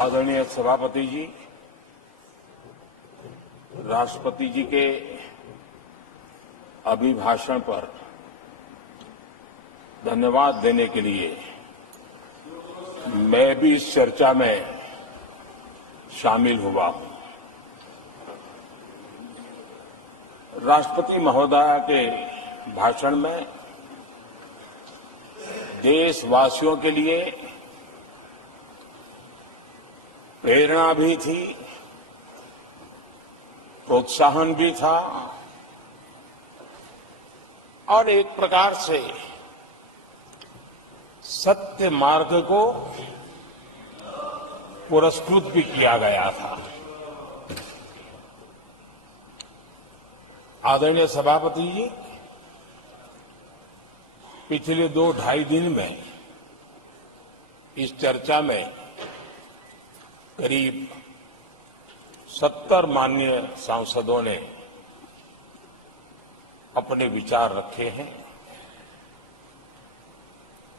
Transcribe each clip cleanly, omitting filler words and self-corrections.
आदरणीय सभापति जी, राष्ट्रपति जी के अभिभाषण पर धन्यवाद देने के लिए मैं भी इस चर्चा में शामिल हुआ हूं। राष्ट्रपति महोदया के भाषण में देशवासियों के लिए प्रेरणा भी थी, प्रोत्साहन भी था और एक प्रकार से सत्य मार्ग को पुरस्कृत भी किया गया था। आदरणीय सभापति जी, पिछले 2-2.5 दिन में इस चर्चा में करीब 70 माननीय सांसदों ने अपने विचार रखे हैं।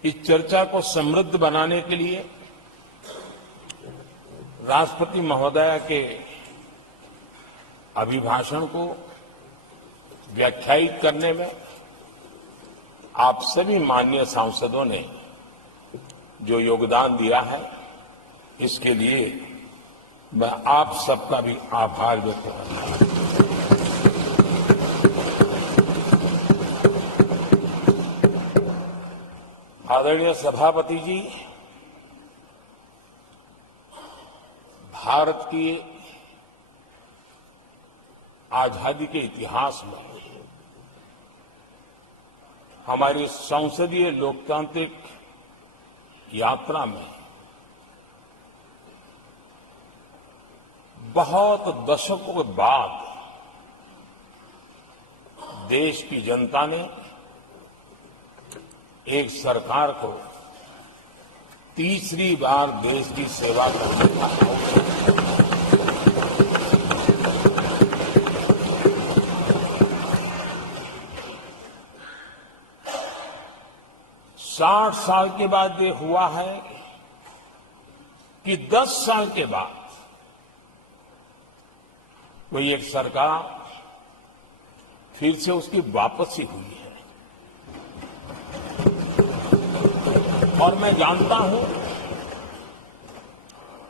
इस चर्चा को समृद्ध बनाने के लिए राष्ट्रपति महोदया के अभिभाषण को व्याख्यायित करने में आप सभी माननीय सांसदों ने जो योगदान दिया है, इसके लिए मैं आप सबका भी आभार व्यक्त करता हूं। आदरणीय सभापति जी, भारत की आजादी के इतिहास में हमारी संसदीय लोकतांत्रिक यात्रा में बहुत दशकों के बाद देश की जनता ने एक सरकार को तीसरी बार देश की सेवा करने का अवसर दिया। 60 साल के बाद ये हुआ है कि 10 साल के बाद कोई एक सरकार फिर से उसकी वापसी हुई है। और मैं जानता हूं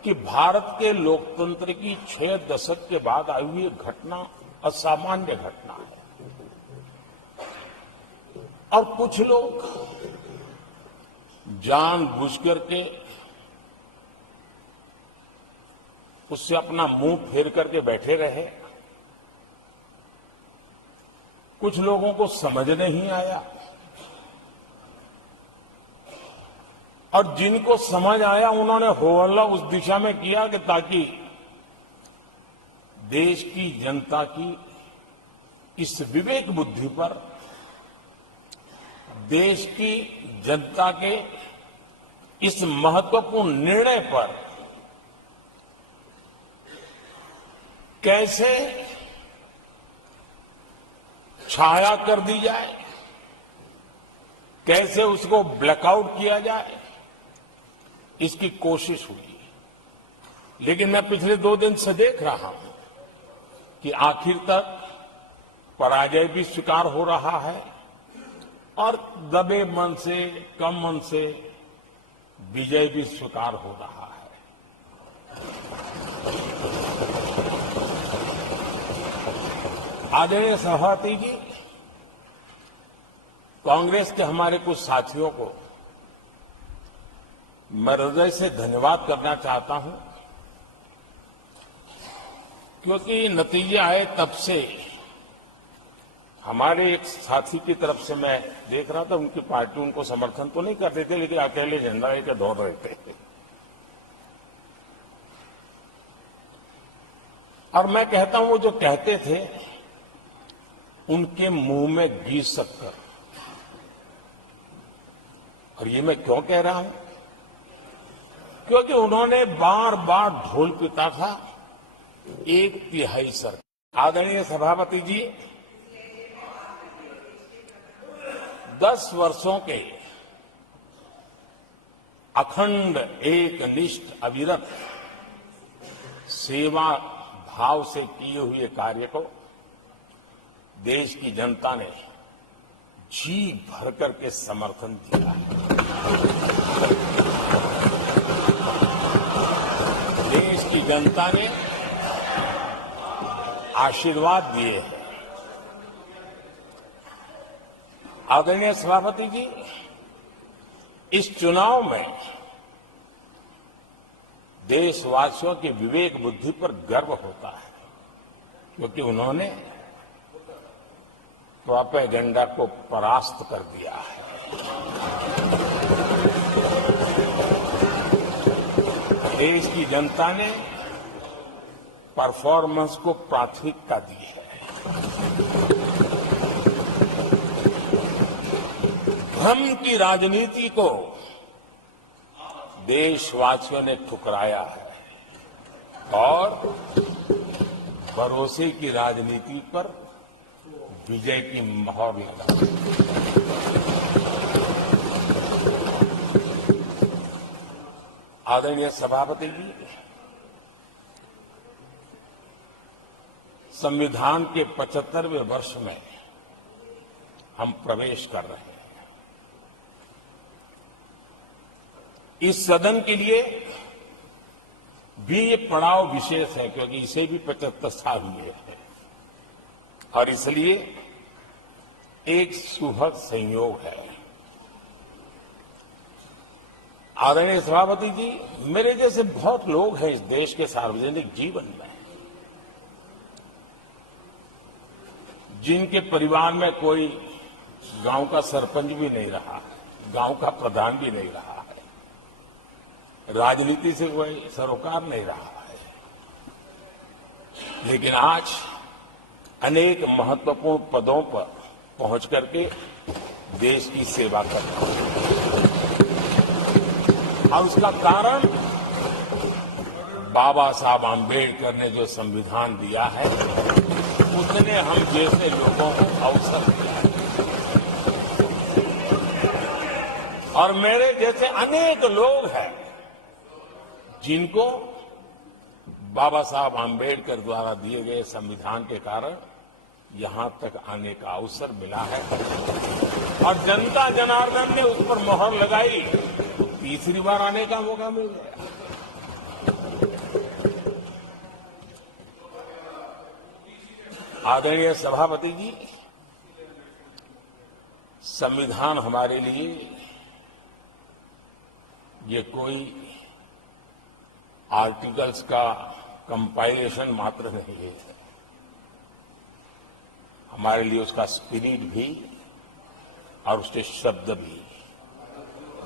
कि भारत के लोकतंत्र की 6 दशक के बाद आई हुई घटना असामान्य घटना है। और कुछ लोग जानबूझ करके उससे अपना मुंह फेर करके बैठे रहे। कुछ लोगों को समझ नहीं आया और जिनको समझ आया उन्होंने हो हल्ला उस दिशा में किया कि ताकि देश की जनता की इस विवेक बुद्धि पर, देश की जनता के इस महत्वपूर्ण निर्णय पर कैसे छाया कर दी जाए, कैसे उसको ब्लैकआउट किया जाए, इसकी कोशिश हुई। लेकिन मैं पिछले 2 दिन से देख रहा हूं कि आखिर तक पराजय भी स्वीकार हो रहा है और दबे मन से, कम मन से विजय भी स्वीकार हो रहा है। आदरणीय सभापति जी, कांग्रेस के हमारे कुछ साथियों को मैं हृदय से धन्यवाद करना चाहता हूं, क्योंकि नतीजे आए तब से हमारे एक साथी की तरफ से मैं देख रहा था, उनकी पार्टी उनको समर्थन तो नहीं करते थे, लेकिन अकेले झंडा लेकर दौड़ रहे थे। और मैं कहता हूं, वो जो कहते थे उनके मुंह में घी शक्कर। और ये मैं क्यों कह रहा हूं? क्योंकि उन्होंने बार बार ढोल पीटा था 1/3 सरकार। आदरणीय सभापति जी, 10 वर्षों के अखंड, एकनिष्ठ, अविरत सेवा भाव से किए हुए कार्य को देश की जनता ने जी भर करके समर्थन दिया है। देश की जनता ने आशीर्वाद दिए हैं। आदरणीय सभापति जी, इस चुनाव में देशवासियों के विवेक बुद्धि पर गर्व होता है, क्योंकि उन्होंने प्रोपेगेंडा को परास्त कर दिया है। देश की जनता ने परफॉर्मेंस को प्राथमिकता दी है। भ्रम की राजनीति को देशवासियों ने ठुकराया है और भरोसे की राजनीति पर विजय की मोहर लगा। आदरणीय सभापति जी, संविधान के 75वें वर्ष में हम प्रवेश कर रहे हैं। इस सदन के लिए भी ये पड़ाव विशेष है, क्योंकि इसे भी 75 साल हुए हैं और इसलिए एक सुखद संयोग है। आदरणीय सभापति जी, मेरे जैसे बहुत लोग हैं इस देश के सार्वजनिक जीवन में, जिनके परिवार में कोई गांव का सरपंच भी नहीं रहा है, गांव का प्रधान भी नहीं रहा है, राजनीति से कोई सरोकार नहीं रहा है, लेकिन आज अनेक महत्वपूर्ण पदों पर पहुंच करके देश की सेवा कर रहे हैं। और उसका कारण बाबा साहब आम्बेडकर ने जो संविधान दिया है, उसने हम जैसे लोगों को अवसर दिया है। और मेरे जैसे अनेक लोग हैं जिनको बाबा साहब आम्बेडकर द्वारा दिए गए संविधान के कारण यहां तक आने का अवसर मिला है और जनता जनार्दन ने उस पर मोहर लगाई तो तीसरी बार आने का मौका मिल गया। आदरणीय सभापति जी, संविधान हमारे लिए ये कोई आर्टिकल्स का कंपाइलेशन मात्र नहीं है, हमारे लिए उसका स्पिरिट भी और उसके शब्द भी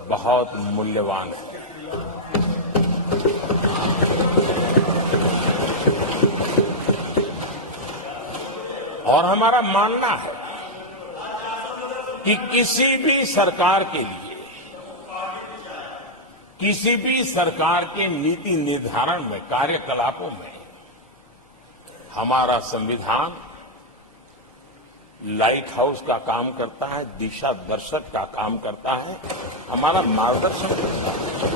बहुत मूल्यवान है। और हमारा मानना है कि किसी भी सरकार के लिए, किसी भी सरकार के नीति निर्धारण में, कार्यकलापों में हमारा संविधान लाइट हाउस का काम करता है, दिशा दर्शक का काम करता है, हमारा मार्गदर्शन करता है।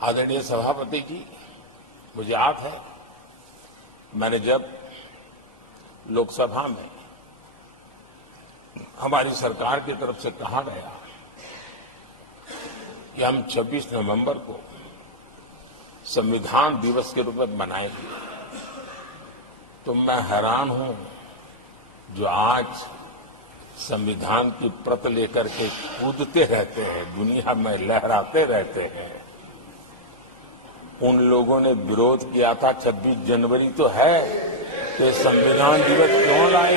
आदरणीय सभापति जी, मुझे याद है मैंने जब लोकसभा में हमारी सरकार की तरफ से कहा गया कि हम 26 नवंबर को संविधान दिवस के रूप में मनाएंगे, तो मैं हैरान हूं जो आज संविधान की प्रत लेकर के कूदते रहते हैं, दुनिया में लहराते रहते हैं, उन लोगों ने विरोध किया था 26 जनवरी तो है, तो संविधान दिवस क्यों लाए?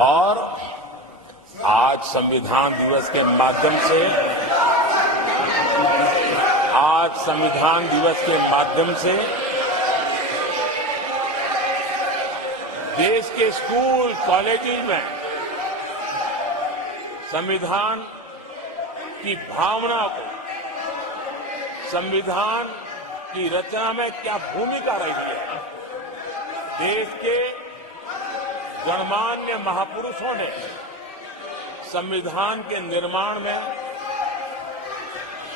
और आज संविधान दिवस के माध्यम से, देश के स्कूल कॉलेजेस में संविधान की भावना को, संविधान की रचना में क्या भूमिका रही है, देश के गणमान्य महापुरुषों ने संविधान के निर्माण में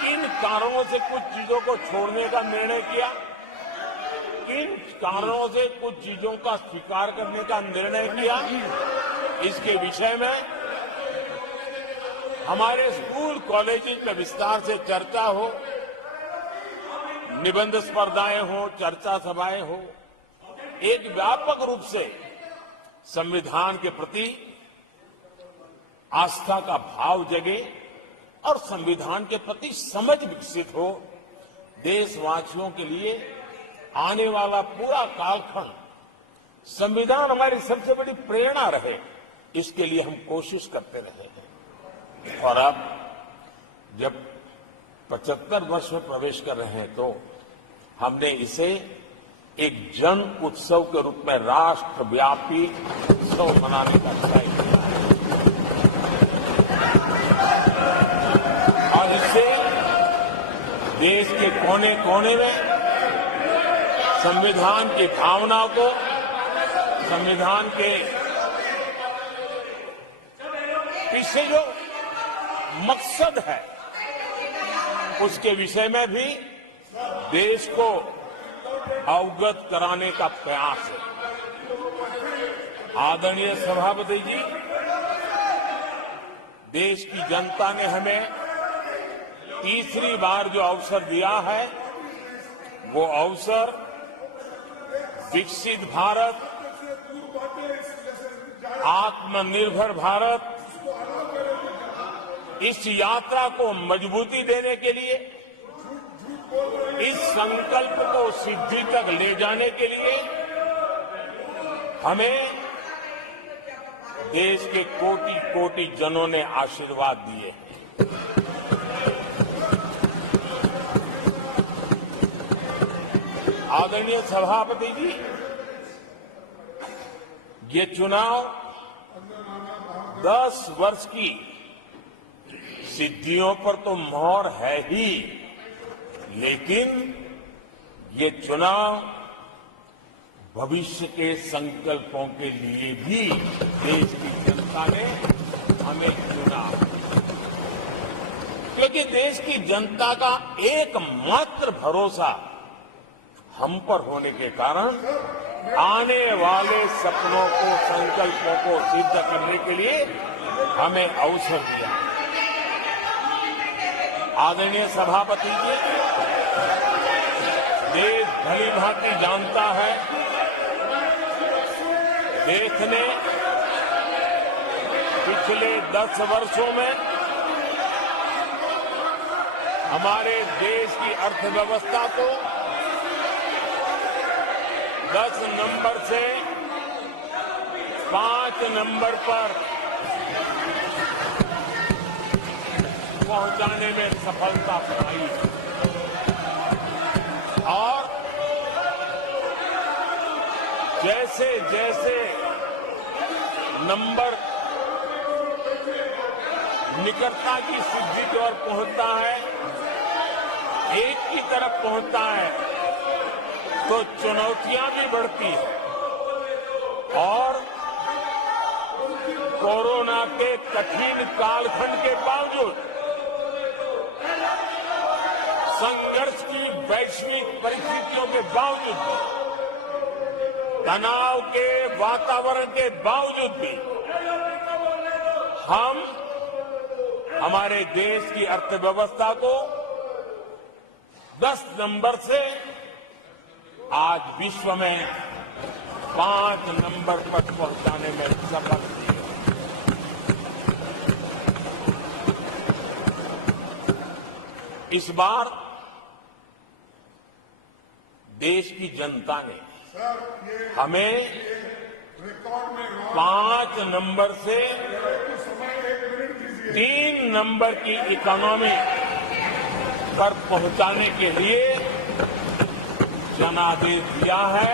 किन कारणों से कुछ चीजों को छोड़ने का निर्णय किया, किन कारणों से कुछ चीजों का स्वीकार करने का निर्णय किया, इसके विषय में हमारे स्कूल कॉलेजेस में विस्तार से चर्चा हो, निबंध स्पर्धाएं हो, चर्चा सभाएं हो, एक व्यापक रूप से संविधान के प्रति आस्था का भाव जगे और संविधान के प्रति समझ विकसित हो। देशवासियों के लिए आने वाला पूरा कालखंड संविधान हमारी सबसे बड़ी प्रेरणा रहे, इसके लिए हम कोशिश करते रहे हैं। और अब जब 75 वर्ष में प्रवेश कर रहे हैं तो हमने इसे एक जन उत्सव के रूप में राष्ट्रव्यापी उत्सव मनाने का तय किया है और इससे देश के कोने कोने में संविधान की भावना को, संविधान के पीछे जो मकसद है उसके विषय में भी देश को अवगत कराने का प्रयास है। आदरणीय सभापति जी, देश की जनता ने हमें तीसरी बार जो अवसर दिया है वो अवसर विकसित भारत, आत्मनिर्भर भारत, इस यात्रा को मजबूती देने के लिए, इस संकल्प को सिद्धि तक ले जाने के लिए हमें देश के कोटि कोटि जनों ने आशीर्वाद दिए हैं। आदरणीय सभापति जी, ये चुनाव 10 वर्ष की सिद्धियों पर तो मोहर है ही, लेकिन ये चुनाव भविष्य के संकल्पों के लिए भी देश की जनता ने हमें चुना, क्योंकि देश की जनता का एकमात्र भरोसा हम पर होने के कारण आने वाले सपनों को, संकल्पों को सिद्ध करने के लिए हमें अवसर दिया। आदरणीय सभापति जी, देश भली भांति जानता है, देश ने पिछले 10 वर्षों में हमारे देश की अर्थव्यवस्था को 10 नंबर से 5 नंबर पर पहुंचाने में सफलता पाई और जैसे जैसे नंबर निकटता की सिद्धि की ओर पहुंचता है, एक की तरफ पहुंचता है, तो चुनौतियां भी बढ़ती है और कोरोना के कठिन कालखंड के बावजूद, संघर्ष की वैश्विक परिस्थितियों के बावजूद, तनाव के वातावरण के बावजूद भी हम हमारे देश की अर्थव्यवस्था को 10 नंबर से आज विश्व में 5 नंबर पर पहुंचाने में सफल हुए। इस बार देश की जनता ने हमें 5 नंबर से 3 नंबर की इकोनॉमी पर पहुंचाने के लिए जनादेश दिया है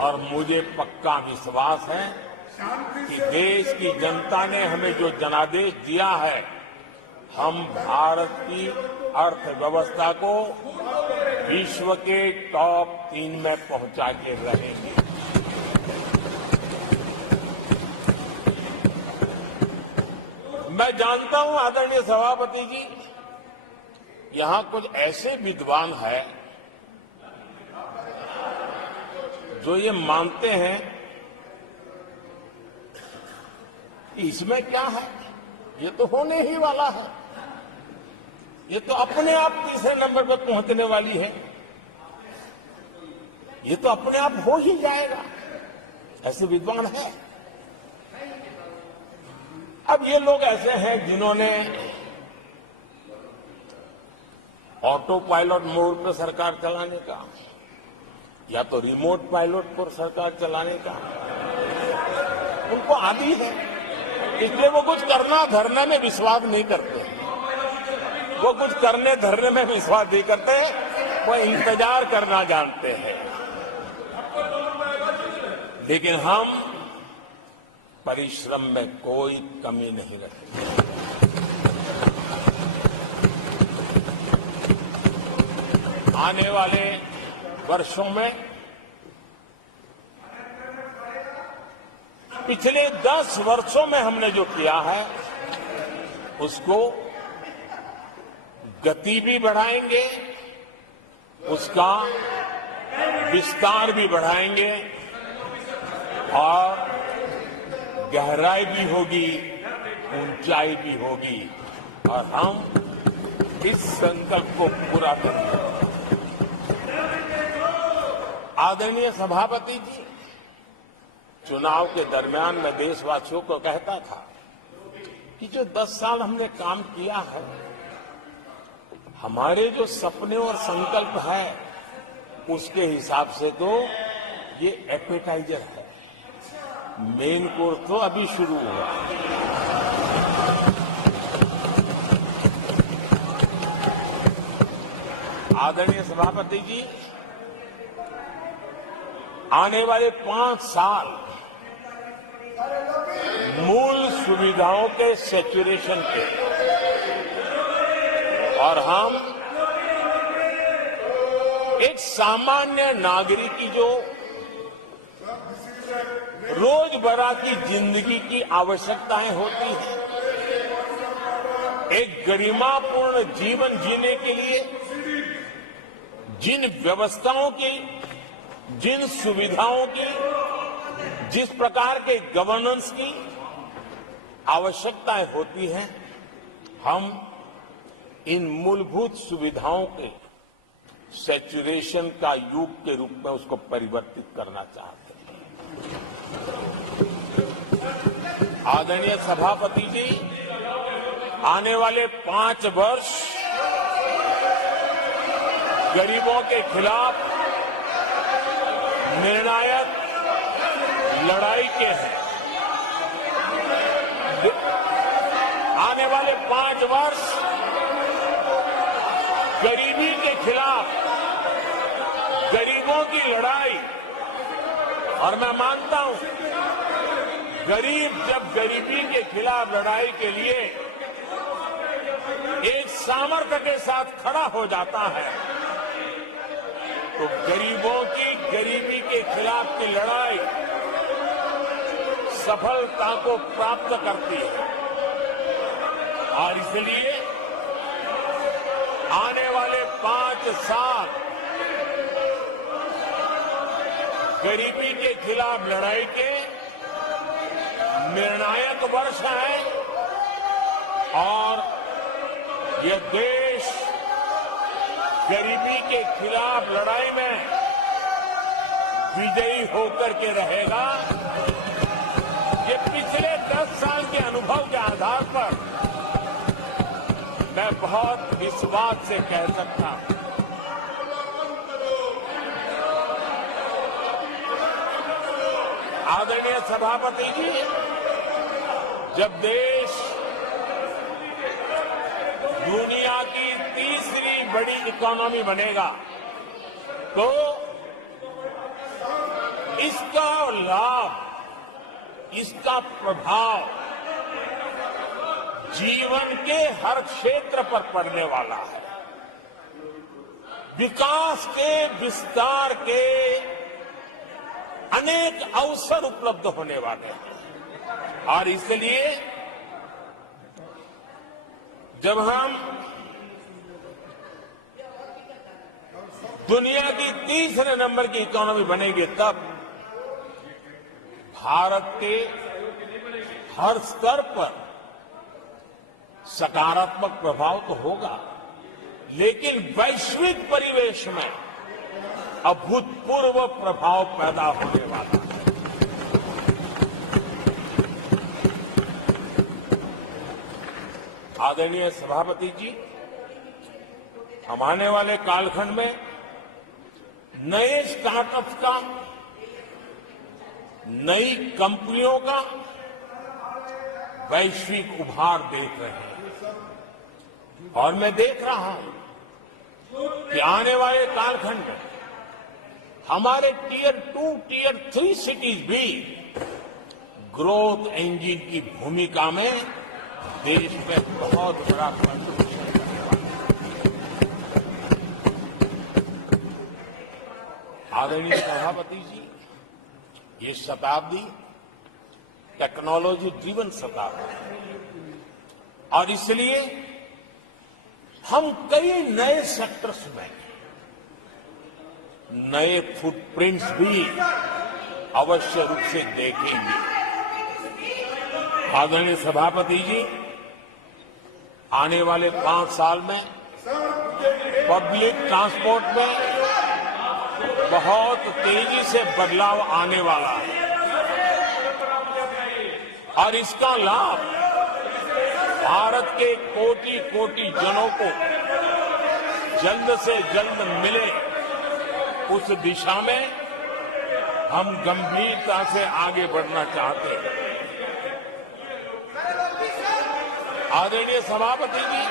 और मुझे पक्का विश्वास है कि देश की जनता ने हमें जो जनादेश दिया है, हम भारत की अर्थव्यवस्था को विश्व के टॉप 3 में पहुंचा के रहेंगे। मैं जानता हूं आदरणीय सभापति जी, यहां कुछ ऐसे विद्वान हैं जो ये मानते हैं कि इसमें क्या है, ये तो होने ही वाला है, ये तो अपने आप तीसरे नंबर पर पहुंचने वाली है, ये तो अपने आप हो ही जाएगा। ऐसे विद्वान हैं। अब ये लोग ऐसे हैं जिन्होंने ऑटो पायलट मोड पर सरकार चलाने का या तो रिमोट पायलट पर सरकार चलाने का उनको आदी है, इसलिए वो कुछ करना धरने में विश्वास नहीं करते। वो कुछ करने धरने में विश्वास नहीं करते, वो इंतजार करना जानते हैं। लेकिन हम परिश्रम में कोई कमी नहीं रखेंगे। आने वाले वर्षों में पिछले 10 वर्षों में हमने जो किया है उसको गति भी बढ़ाएंगे, उसका विस्तार भी बढ़ाएंगे और गहराई भी होगी, ऊंचाई भी होगी और हम इस संकल्प को पूरा करेंगे। आदरणीय सभापति जी, चुनाव के दरमियान मैं देशवासियों को कहता था कि जो 10 साल हमने काम किया है, हमारे जो सपने और संकल्प है उसके हिसाब से तो ये एपेटाइजर है, मेन कोर्स तो अभी शुरू हुआ। आदरणीय सभापति जी, आने वाले 5 साल मूल सुविधाओं के सैचुरेशन के और हम एक सामान्य नागरिक की जो रोजमर्रा की जिंदगी की आवश्यकताएं होती हैं, एक गरिमापूर्ण जीवन जीने के लिए जिन व्यवस्थाओं की, जिन सुविधाओं की, जिस प्रकार के गवर्नेंस की आवश्यकताएं होती हैं, हम इन मूलभूत सुविधाओं के सैचुरेशन का युग के रूप में उसको परिवर्तित करना चाहते हैं। आदरणीय सभापति जी, आने वाले 5 वर्ष गरीबों के खिलाफ निर्णायक लड़ाई के हैं। आने वाले 5 वर्ष गरीबी के खिलाफ गरीबों की लड़ाई, और मैं मानता हूं गरीब जब गरीबी के खिलाफ लड़ाई के लिए एक सामर्थ्य के साथ खड़ा हो जाता है तो गरीबों की गरीबी के खिलाफ की लड़ाई सफलता को प्राप्त करती है। और इसलिए आने वाले 5 साल गरीबी के खिलाफ लड़ाई के निर्णायक वर्ष है और यह देश गरीबी के खिलाफ लड़ाई में विजयी होकर के रहेगा। ये पिछले 10 साल के अनुभव के आधार पर मैं बहुत विश्वास से कह सकता हूं। आदरणीय सभापति जी, जब देश दुनिया की तीसरी बड़ी इकोनॉमी बनेगा तो इसका लाभ, इसका प्रभाव जीवन के हर क्षेत्र पर पड़ने वाला है। विकास के विस्तार के अनेक अवसर उपलब्ध होने वाले हैं और इसलिए जब हम दुनिया की तीसरे नंबर की इकोनॉमी बनेगी तब भारत के हर स्तर पर सकारात्मक प्रभाव तो होगा, लेकिन वैश्विक परिवेश में अभूतपूर्व प्रभाव पैदा होने वाला है। आदरणीय सभापति जी, हम आने वाले कालखंड में नए स्टार्टअप्स का, नई कंपनियों का वैश्विक उभार देख रहे हैं और मैं देख रहा हूं कि आने वाले कालखंड में हमारे टियर 2, टियर 3 सिटीज भी ग्रोथ इंजन की भूमिका में देश में बहुत बड़ा कंट्रीब्यूशन करने वाले हैं। आदरणीय सभापति जी, ये शताब्दी टेक्नोलॉजी ड्रिवन शताब्दी है और इसलिए हम कई नए सेक्टर्स में नए फुटप्रिंट्स भी अवश्य रूप से देखेंगे। आदरणीय सभापति जी, आने वाले 5 साल में पब्लिक ट्रांसपोर्ट में बहुत तेजी से बदलाव आने वाला है और इसका लाभ भारत के कोटि कोटि जनों को जल्द से जल्द मिले, उस दिशा में हम गंभीरता से आगे बढ़ना चाहते हैं। आदरणीय सभापति जी,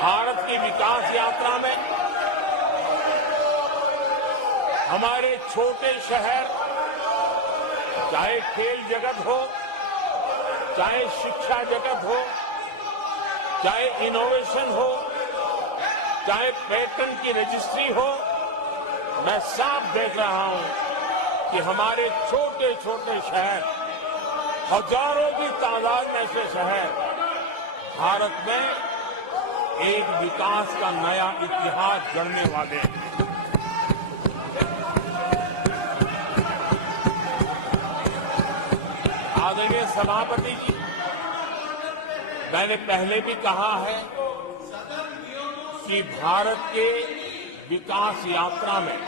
भारत की विकास यात्रा में हमारे छोटे शहर, चाहे खेल जगत हो, चाहे शिक्षा जगत हो, चाहे इनोवेशन हो, चाहे पेटेंट की रजिस्ट्री हो, मैं साफ देख रहा हूं कि हमारे छोटे छोटे शहर, हजारों की तादाद में से शहर भारत में एक विकास का नया इतिहास गढ़ने वाले हैं। आदरणीय सभापति जी, मैंने पहले भी कहा है कि भारत के विकास यात्रा में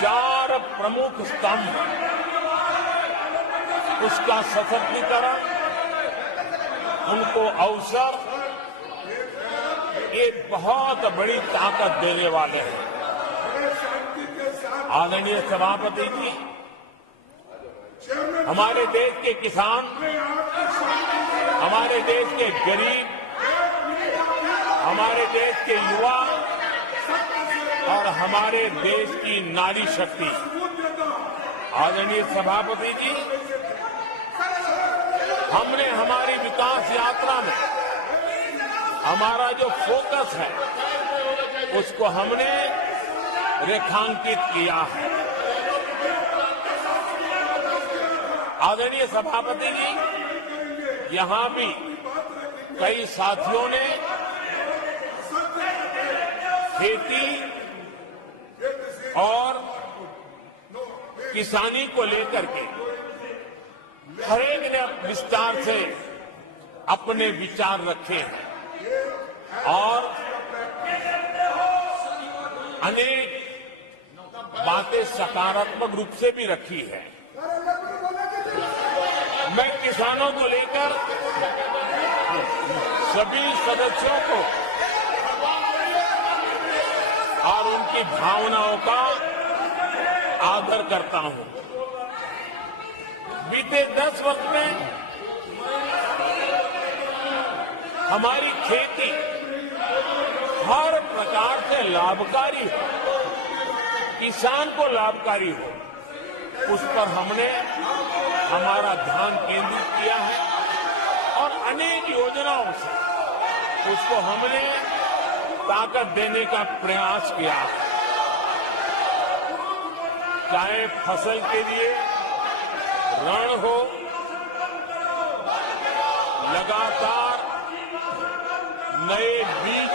4 प्रमुख स्तंभ, उसका सशक्तिकरण, उनको अवसर, एक बहुत बड़ी ताकत देने वाले हैं। आदरणीय सभापति जी, हमारे देश के किसान, हमारे देश के गरीब, हमारे देश के युवा और हमारे देश की नारी शक्ति, आदरणीय सभापति जी, हमने हमारी विकास यात्रा में हमारा जो फोकस है उसको हमने रेखांकित किया है। आदरणीय सभापति जी, यहां भी कई साथियों ने खेती और किसानी को लेकर के हर एक ने विस्तार से अपने विचार रखे हैं और अनेक बातें सकारात्मक रूप से भी रखी है। मैं किसानों को लेकर सभी सदस्यों को और उनकी भावनाओं का आदर करता हूं। बीते 10 वर्ष में हमारी खेती हर प्रकार से लाभकारी हो, किसान को लाभकारी हो, उस पर हमने हमारा ध्यान केंद्रित किया है और अनेक योजनाओं से उसको हमने ताकत देने का प्रयास किया है। चाहे फसल के लिए ऋण हो, लगातार नए बीज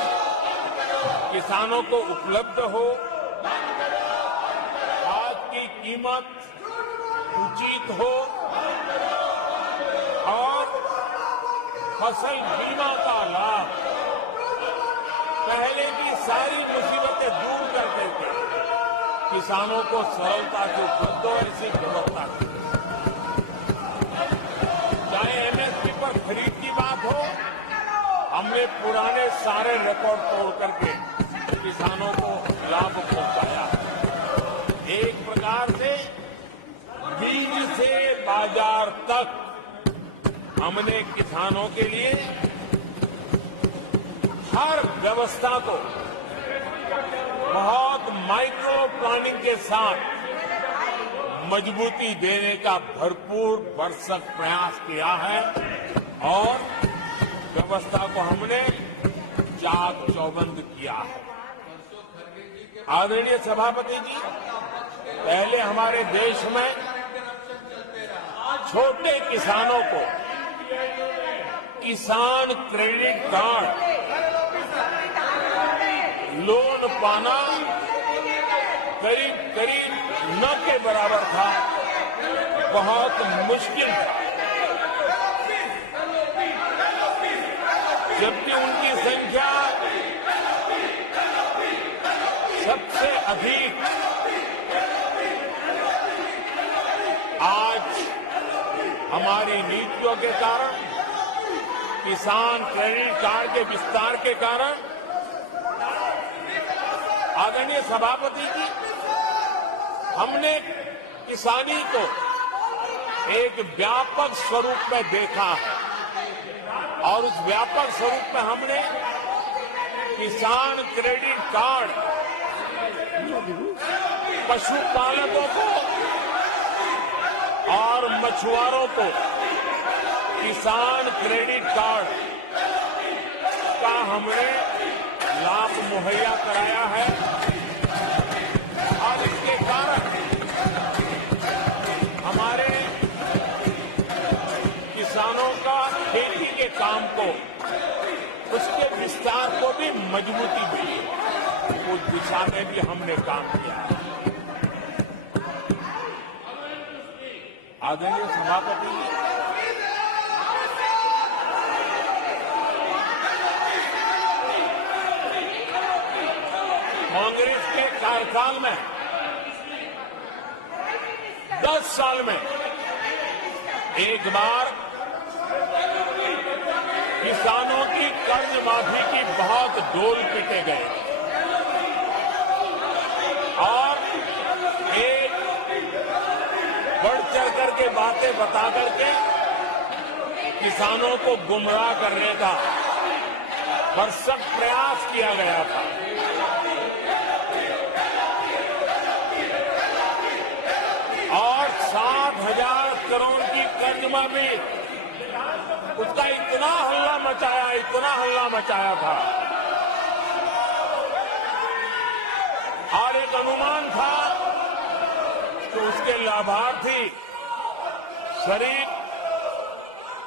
किसानों को उपलब्ध हो, खाद की कीमत उचित हो और फसल बीमा का लाभ पहले की सारी मुसीबतें दूर करते थे, किसानों को सरलता से उपलब्ध हो, ऐसी व्यवस्था की। चाहे एमएसपी पर खरीद की बात हो, हमने पुराने सारे रिकॉर्ड तोड़ करके किसानों को लाभ पहुंचाया। एक प्रकार से बीज से बाजार तक हमने किसानों के लिए हर व्यवस्था को बहुत माइक्रो प्लानिंग के साथ मजबूती देने का भरपूर भरसक प्रयास किया है और व्यवस्था को हमने चाक चौबंद किया है। आदरणीय सभापति जी, पहले हमारे देश में छोटे किसानों को किसान क्रेडिट कार्ड लोन पाना करीब करीब न के बराबर था, बहुत मुश्किल था, जबकि उनकी संख्या सबसे अधिक आज हमारी नीतियों के कारण, किसान क्रेडिट कार्ड के विस्तार के कारण, आदरणीय सभापति जी, हमने किसानी को एक व्यापक स्वरूप में देखा है और उस व्यापक स्वरूप में हमने किसान क्रेडिट कार्ड पशुपालकों को और मछुआरों को किसान क्रेडिट कार्ड का हमने लाभ मुहैया कराया है और इसके कारण हमारे किसानों का खेती के काम को, उसके विस्तार को भी मजबूती मिली, उस दिशा में भी हमने काम किया है। आदरणीय सभापति जी, कांग्रेस के कार्यकाल में 10 साल में एक बार किसानों की कर्ज माफी की बहुत डोल पीटे गए और एक बढ़ चढ़ करके बातें बता करके किसानों को गुमराह करने का भरसक प्रयास किया गया था। और 7,000 करोड़ की कर्ज माफी, उसका इतना हल्ला मचाया था और एक अनुमान था कि उसके लाभार्थी करीब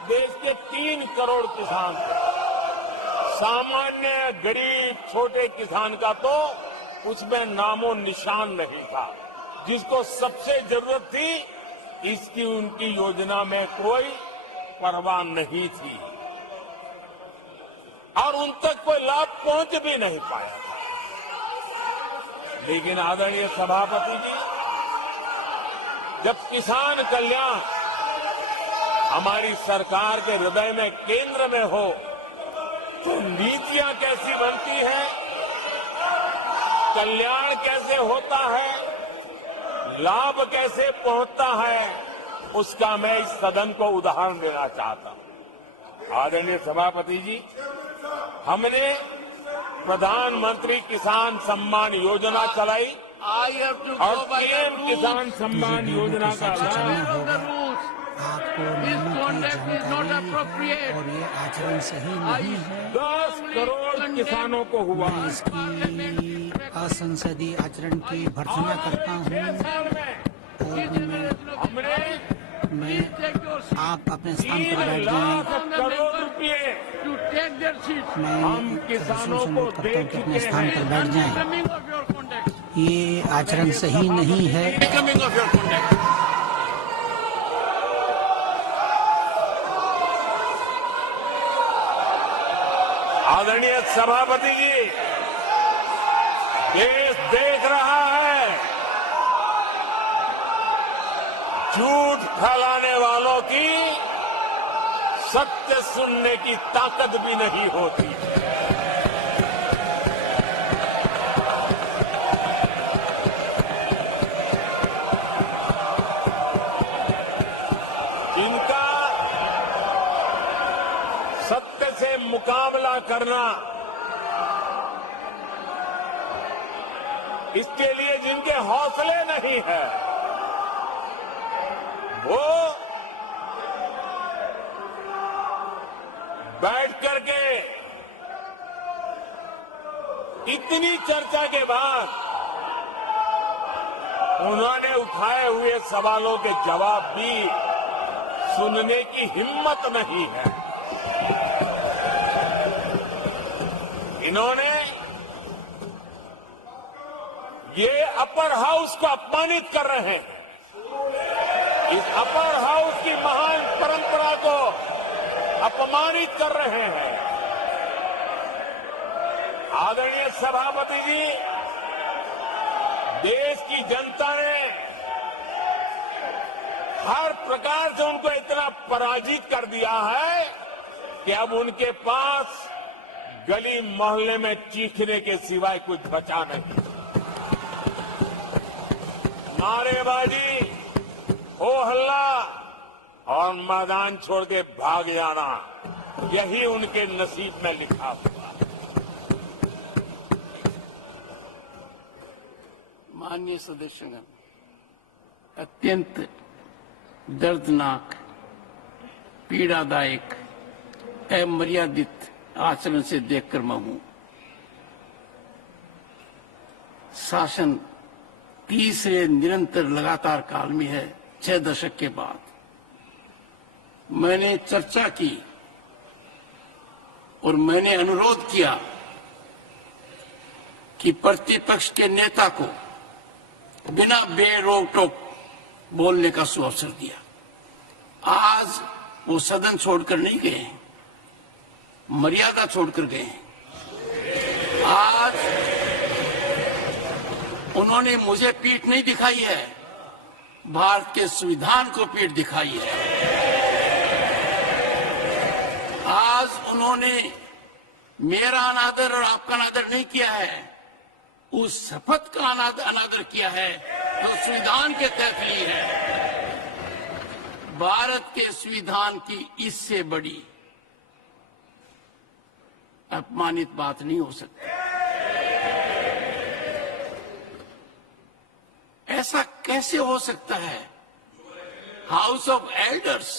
देश के 3 करोड़ किसान थे। सामान्य गरीब छोटे किसान का तो उसमें नामो निशान नहीं था। जिसको सबसे जरूरत थी, इसकी उनकी योजना में कोई परवाह नहीं थी और उन तक कोई लाभ पहुंच भी नहीं पाया था। लेकिन आदरणीय सभापति जी, जब किसान कल्याण हमारी सरकार के हृदय में, केंद्र में हो, तो नीतियां कैसी बनती हैं, कल्याण कैसे होता है, लाभ कैसे पहुंचता है, उसका मैं इस सदन को उदाहरण देना चाहता हूं। आदरणीय सभापति जी, हमने प्रधानमंत्री किसान सम्मान योजना चलाई और पीएम किसान सम्मान योजना का लाभ आपको नियमों की जानकारी और ये आचरण सही नहीं है। 10 करोड़ किसानों को हुआ। मैं इसकी असंसदीय आचरण की भर्त्सना करता हूँ और मैं आप अपने स्थान 3 पर बैठ लाख जाएं। करोड़ रुपए to take their seats. मैं हम सदस्यों किसानों से को अनुरोध करता दे हूं कि अपने चुके स्थान पर बैठ जाएं। Becoming of your conduct. ये आचरण सही नहीं है। Becoming of your conduct. आदरणीय सभापति जी, देश देख रहा है, झूठ फैलाने वालों की सत्य सुनने की ताकत भी नहीं होती। इनका सत्य से मुकाबला करना, इसके लिए जिनके हौसले नहीं है, वो बैठ करके इतनी चर्चा के बाद उन्होंने उठाए हुए सवालों के जवाब भी सुनने की हिम्मत नहीं है। इन्होंने ये अपर हाउस को अपमानित कर रहे हैं। इस अपर हाउस की महान परंपरा को अपमानित कर रहे हैं। आदरणीय सभापति जी, देश की जनता ने हर प्रकार से उनको इतना पराजित कर दिया है कि अब उनके पास गली मोहल्ले में चीखने के सिवाय कुछ बचा नहीं। नारेबाजी, हो हल्ला और मैदान छोड़ के भाग जाना, यही उनके नसीब में लिखा हुआ है। माननीय सदस्यगण, अत्यंत दर्दनाक, पीड़ादायक, अमर्यादित आचरण से देखकर मैं हूं। शासन तीसरे निरंतर लगातार काल में है, 6 दशक के बाद। मैंने चर्चा की और मैंने अनुरोध किया कि प्रतिपक्ष के नेता को बिना बेरोक टोक बोलने का सुअवसर दिया। आज वो सदन छोड़कर नहीं गए हैं, मर्यादा छोड़कर गए हैं। आज उन्होंने मुझे पीठ नहीं दिखाई है, भारत के संविधान को पीठ दिखाई है। आज उन्होंने मेरा अनादर और आपका अनादर नहीं किया है, उस शपथ का अनादर किया है जो संविधान के तहत ली है। भारत के संविधान की इससे बड़ी अपमानित बात नहीं हो सकती। ऐसा कैसे हो सकता है? House of elders,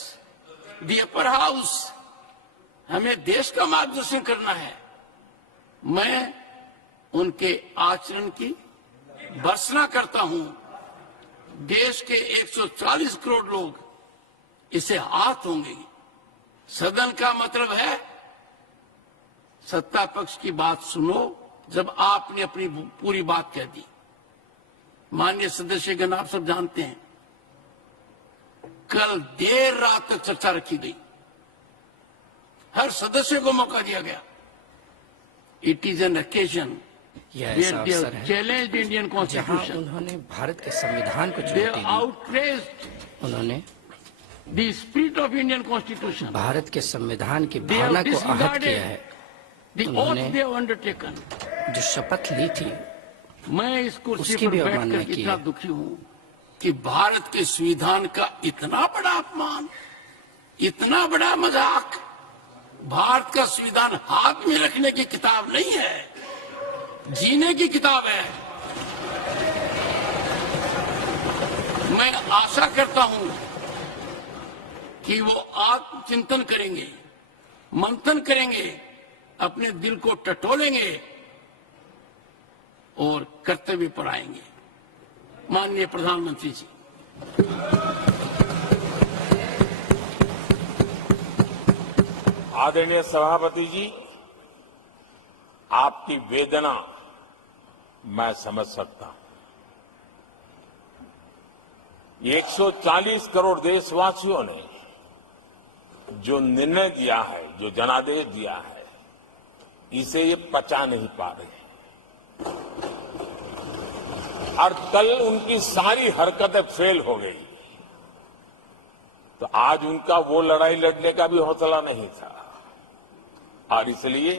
the upper house, हमें देश का मार्गदर्शन करना है। मैं उनके आचरण की भर्त्सना करता हूं। देश के 140 करोड़ लोग इसे हाथ होंगे। सदन का मतलब है सत्ता पक्ष की बात सुनो जब आपने अपनी पूरी बात कह दी। माननीय सदस्यगण, आप सब जानते हैं कल देर रात तक चर्चा रखी गई, हर सदस्य को मौका दिया गया। इट इज एन ओकेजन यह ऐसा अवसर है चैलेंज इंडियन जहां कॉन्स्टिट्यूशन, उन्होंने भारत के संविधान को दे चुनौती दी। आउटरेज्ड उन्होंने the spirit of Indian constitution, Bharat के संविधान की They have भावना को आहत disregarded किया है। द ओथ उन्होंने दे हैव अंडरटेकन। जो शपथ ली थी मैं इस कुर्सी उसकी पर भी अवमानना बैठकर की इतना है। दुखी हूं कि भारत के संविधान का इतना बड़ा अपमान, इतना बड़ा मजाक। भारत का संविधान हाथ में रखने की किताब नहीं है, जीने की किताब है। मैं आशा करता हूं कि वो आत्मचिंतन करेंगे, मंथन करेंगे, अपने दिल को टटोलेंगे और कर्तव्य पर आएंगे। माननीय प्रधानमंत्री जी, आदरणीय सभापति जी, आपकी वेदना मैं समझ सकता हूं। 140 करोड़ देशवासियों ने जो निर्णय दिया है, जो जनादेश दिया है, इसे ये पचा नहीं पा रहे। और कल उनकी सारी हरकतें फेल हो गई, तो आज उनका वो लड़ाई लड़ने का भी हौसला नहीं था, और इसलिए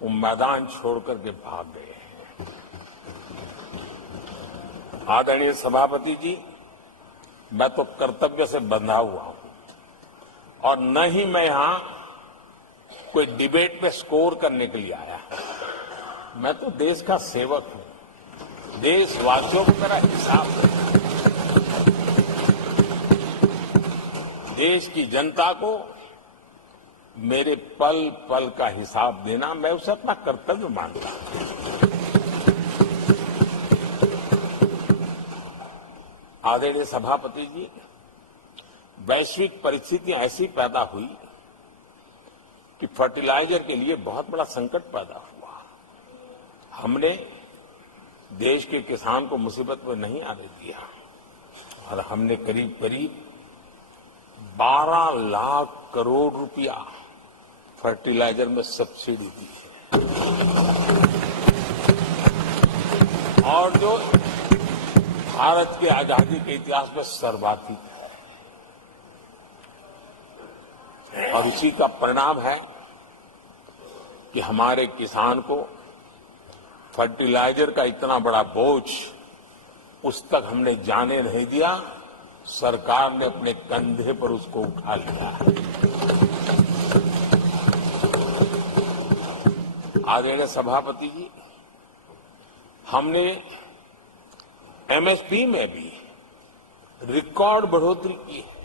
वो मैदान छोड़ करके भाग गए। आदरणीय सभापति जी, मैं तो कर्तव्य से बंधा हुआ हूं, और न ही मैं यहां कोई डिबेट पे स्कोर करने के लिए आया हूं। मैं तो देश का सेवक हूं, देशवासियों को मेरा हिसाब देना, देश की जनता को मेरे पल पल का हिसाब देना, मैं उसे अपना कर्तव्य मानता हूं। आदरणीय सभापति जी, वैश्विक परिस्थितियां ऐसी पैदा हुई कि फर्टिलाइजर के लिए बहुत बड़ा संकट पैदा हुआ। हमने देश के किसान को मुसीबत में नहीं आने दिया, और हमने करीब करीब 12 लाख करोड़ रुपया फर्टिलाइजर में सब्सिडी दी है, और जो भारत के आजादी के इतिहास में सर्वाधिक है। और इसी का परिणाम है कि हमारे किसान को फर्टिलाइजर का इतना बड़ा बोझ उस तक हमने जाने नहीं दिया, सरकार ने अपने कंधे पर उसको उठा लिया है। आदरणीय सभापति जी, हमने एमएसपी में भी रिकॉर्ड बढ़ोतरी की है।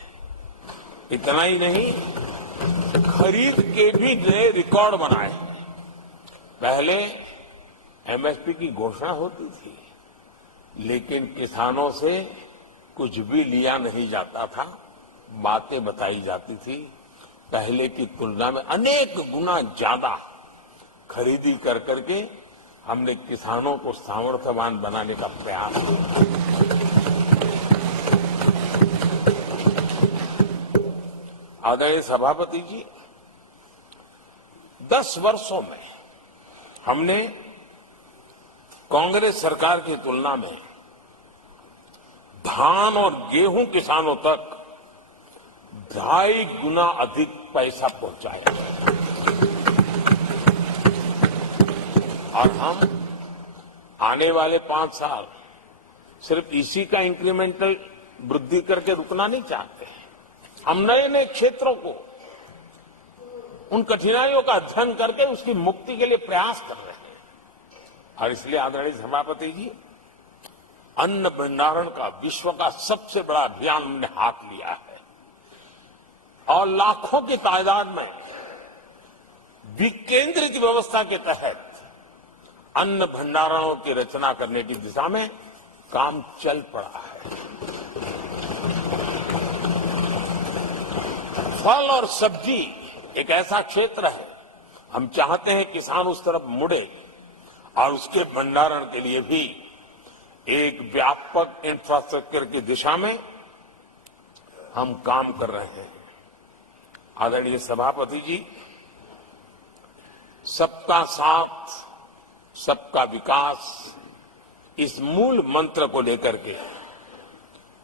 इतना ही नहीं, खरीद के भी नए रिकॉर्ड बनाए हैं। पहले एमएसपी की घोषणा होती थी, लेकिन किसानों से कुछ भी लिया नहीं जाता था, बातें बताई जाती थी। पहले की तुलना में अनेक गुना ज्यादा खरीदी कर करके हमने किसानों को सामर्थ्यवान बनाने का प्रयास किया। आदरणीय सभापति जी, 10 वर्षों में हमने कांग्रेस सरकार की तुलना में धान और गेहूं किसानों तक 2.5 गुना अधिक पैसा पहुंचाया, और हम आने वाले 5 साल सिर्फ इसी का इंक्रीमेंटल वृद्धि करके रुकना नहीं चाहते। हम नए नए क्षेत्रों को, उन कठिनाइयों का अध्ययन करके उसकी मुक्ति के लिए प्रयास कर रहे हैं। और इसलिए आदरणीय सभापति जी, अन्न भंडारण का विश्व का सबसे बड़ा अभियान हमने हाथ लिया है, और लाखों की तादाद में विकेंद्रित व्यवस्था के तहत अन्न भंडारणों की रचना करने की दिशा में काम चल पड़ा है। फल और सब्जी एक ऐसा क्षेत्र है, हम चाहते हैं किसान उस तरफ मुड़े, और उसके भंडारण के लिए भी एक व्यापक इंफ्रास्ट्रक्चर की दिशा में हम काम कर रहे हैं। आदरणीय सभापति जी, सबका साथ सबका विकास, इस मूल मंत्र को लेकर के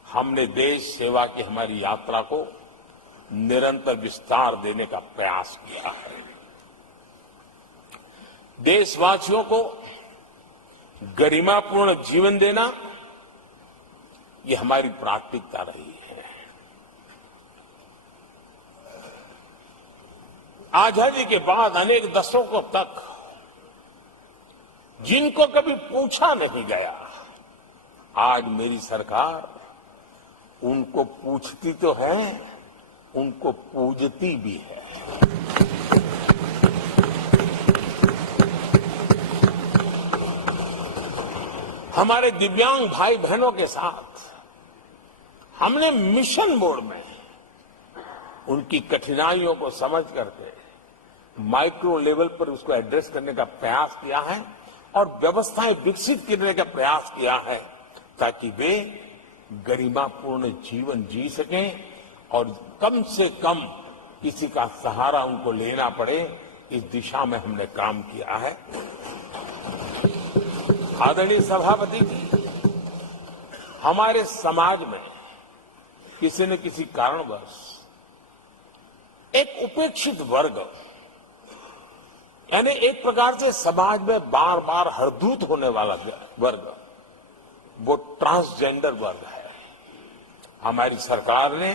हमने देश सेवा की हमारी यात्रा को निरंतर विस्तार देने का प्रयास किया है। देशवासियों को गरिमापूर्ण जीवन देना, ये हमारी प्राथमिकता रही है। आजादी के बाद अनेक दशकों तक जिनको कभी पूछा नहीं गया, आज मेरी सरकार उनको पूछती तो है, उनको पूजती भी है। हमारे दिव्यांग भाई बहनों के साथ हमने मिशन मोड में उनकी कठिनाइयों को समझ करके माइक्रो लेवल पर उसको एड्रेस करने का प्रयास किया है और व्यवस्थाएं विकसित करने का प्रयास किया है ताकि वे गरिमापूर्ण जीवन जी सकें और कम से कम किसी का सहारा उनको लेना पड़े, इस दिशा में हमने काम किया है। आदरणीय सभापति जी, हमारे समाज में किसी न किसी कारणवश एक उपेक्षित वर्ग, यानी एक प्रकार से समाज में बार बार हरदूत होने वाला वर्ग, वो ट्रांसजेंडर वर्ग है। हमारी सरकार ने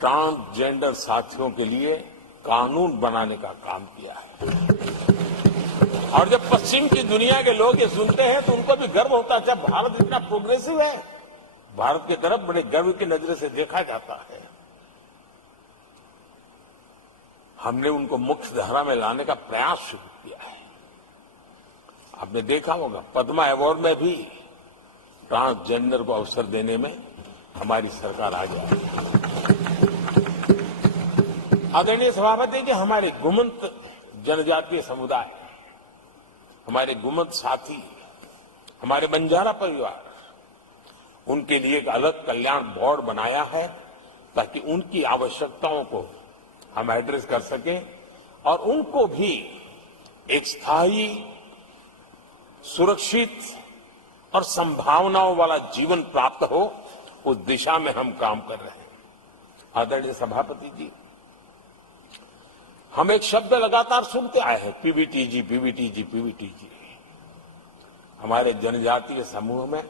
ट्रांसजेंडर साथियों के लिए कानून बनाने का काम किया है और जब पश्चिम की दुनिया के लोग ये सुनते हैं तो उनको भी गर्व होता है। जब भारत इतना प्रोग्रेसिव है, भारत की तरफ बड़े गर्व की नजर से देखा जाता है। हमने उनको मुख्य धारा में लाने का प्रयास शुरू किया है। आपने देखा होगा पद्मा अवार्ड में भी ट्रांसजेंडर को अवसर देने में हमारी सरकार आ जाए। आदरणीय सभापति जी, हमारे गुमंत जनजातीय समुदाय, हमारे गुमंत साथी, हमारे बंजारा परिवार, उनके लिए एक अलग कल्याण बोर्ड बनाया है ताकि उनकी आवश्यकताओं को हम एड्रेस कर सकें और उनको भी एक स्थायी, सुरक्षित और संभावनाओं वाला जीवन प्राप्त हो, उस दिशा में हम काम कर रहे हैं। आदरणीय सभापति जी, हम एक शब्द लगातार सुनते आए हैं, पीबीटीजी, पीबीटीजी, पीबीटीजी। हमारे जनजातीय समूह में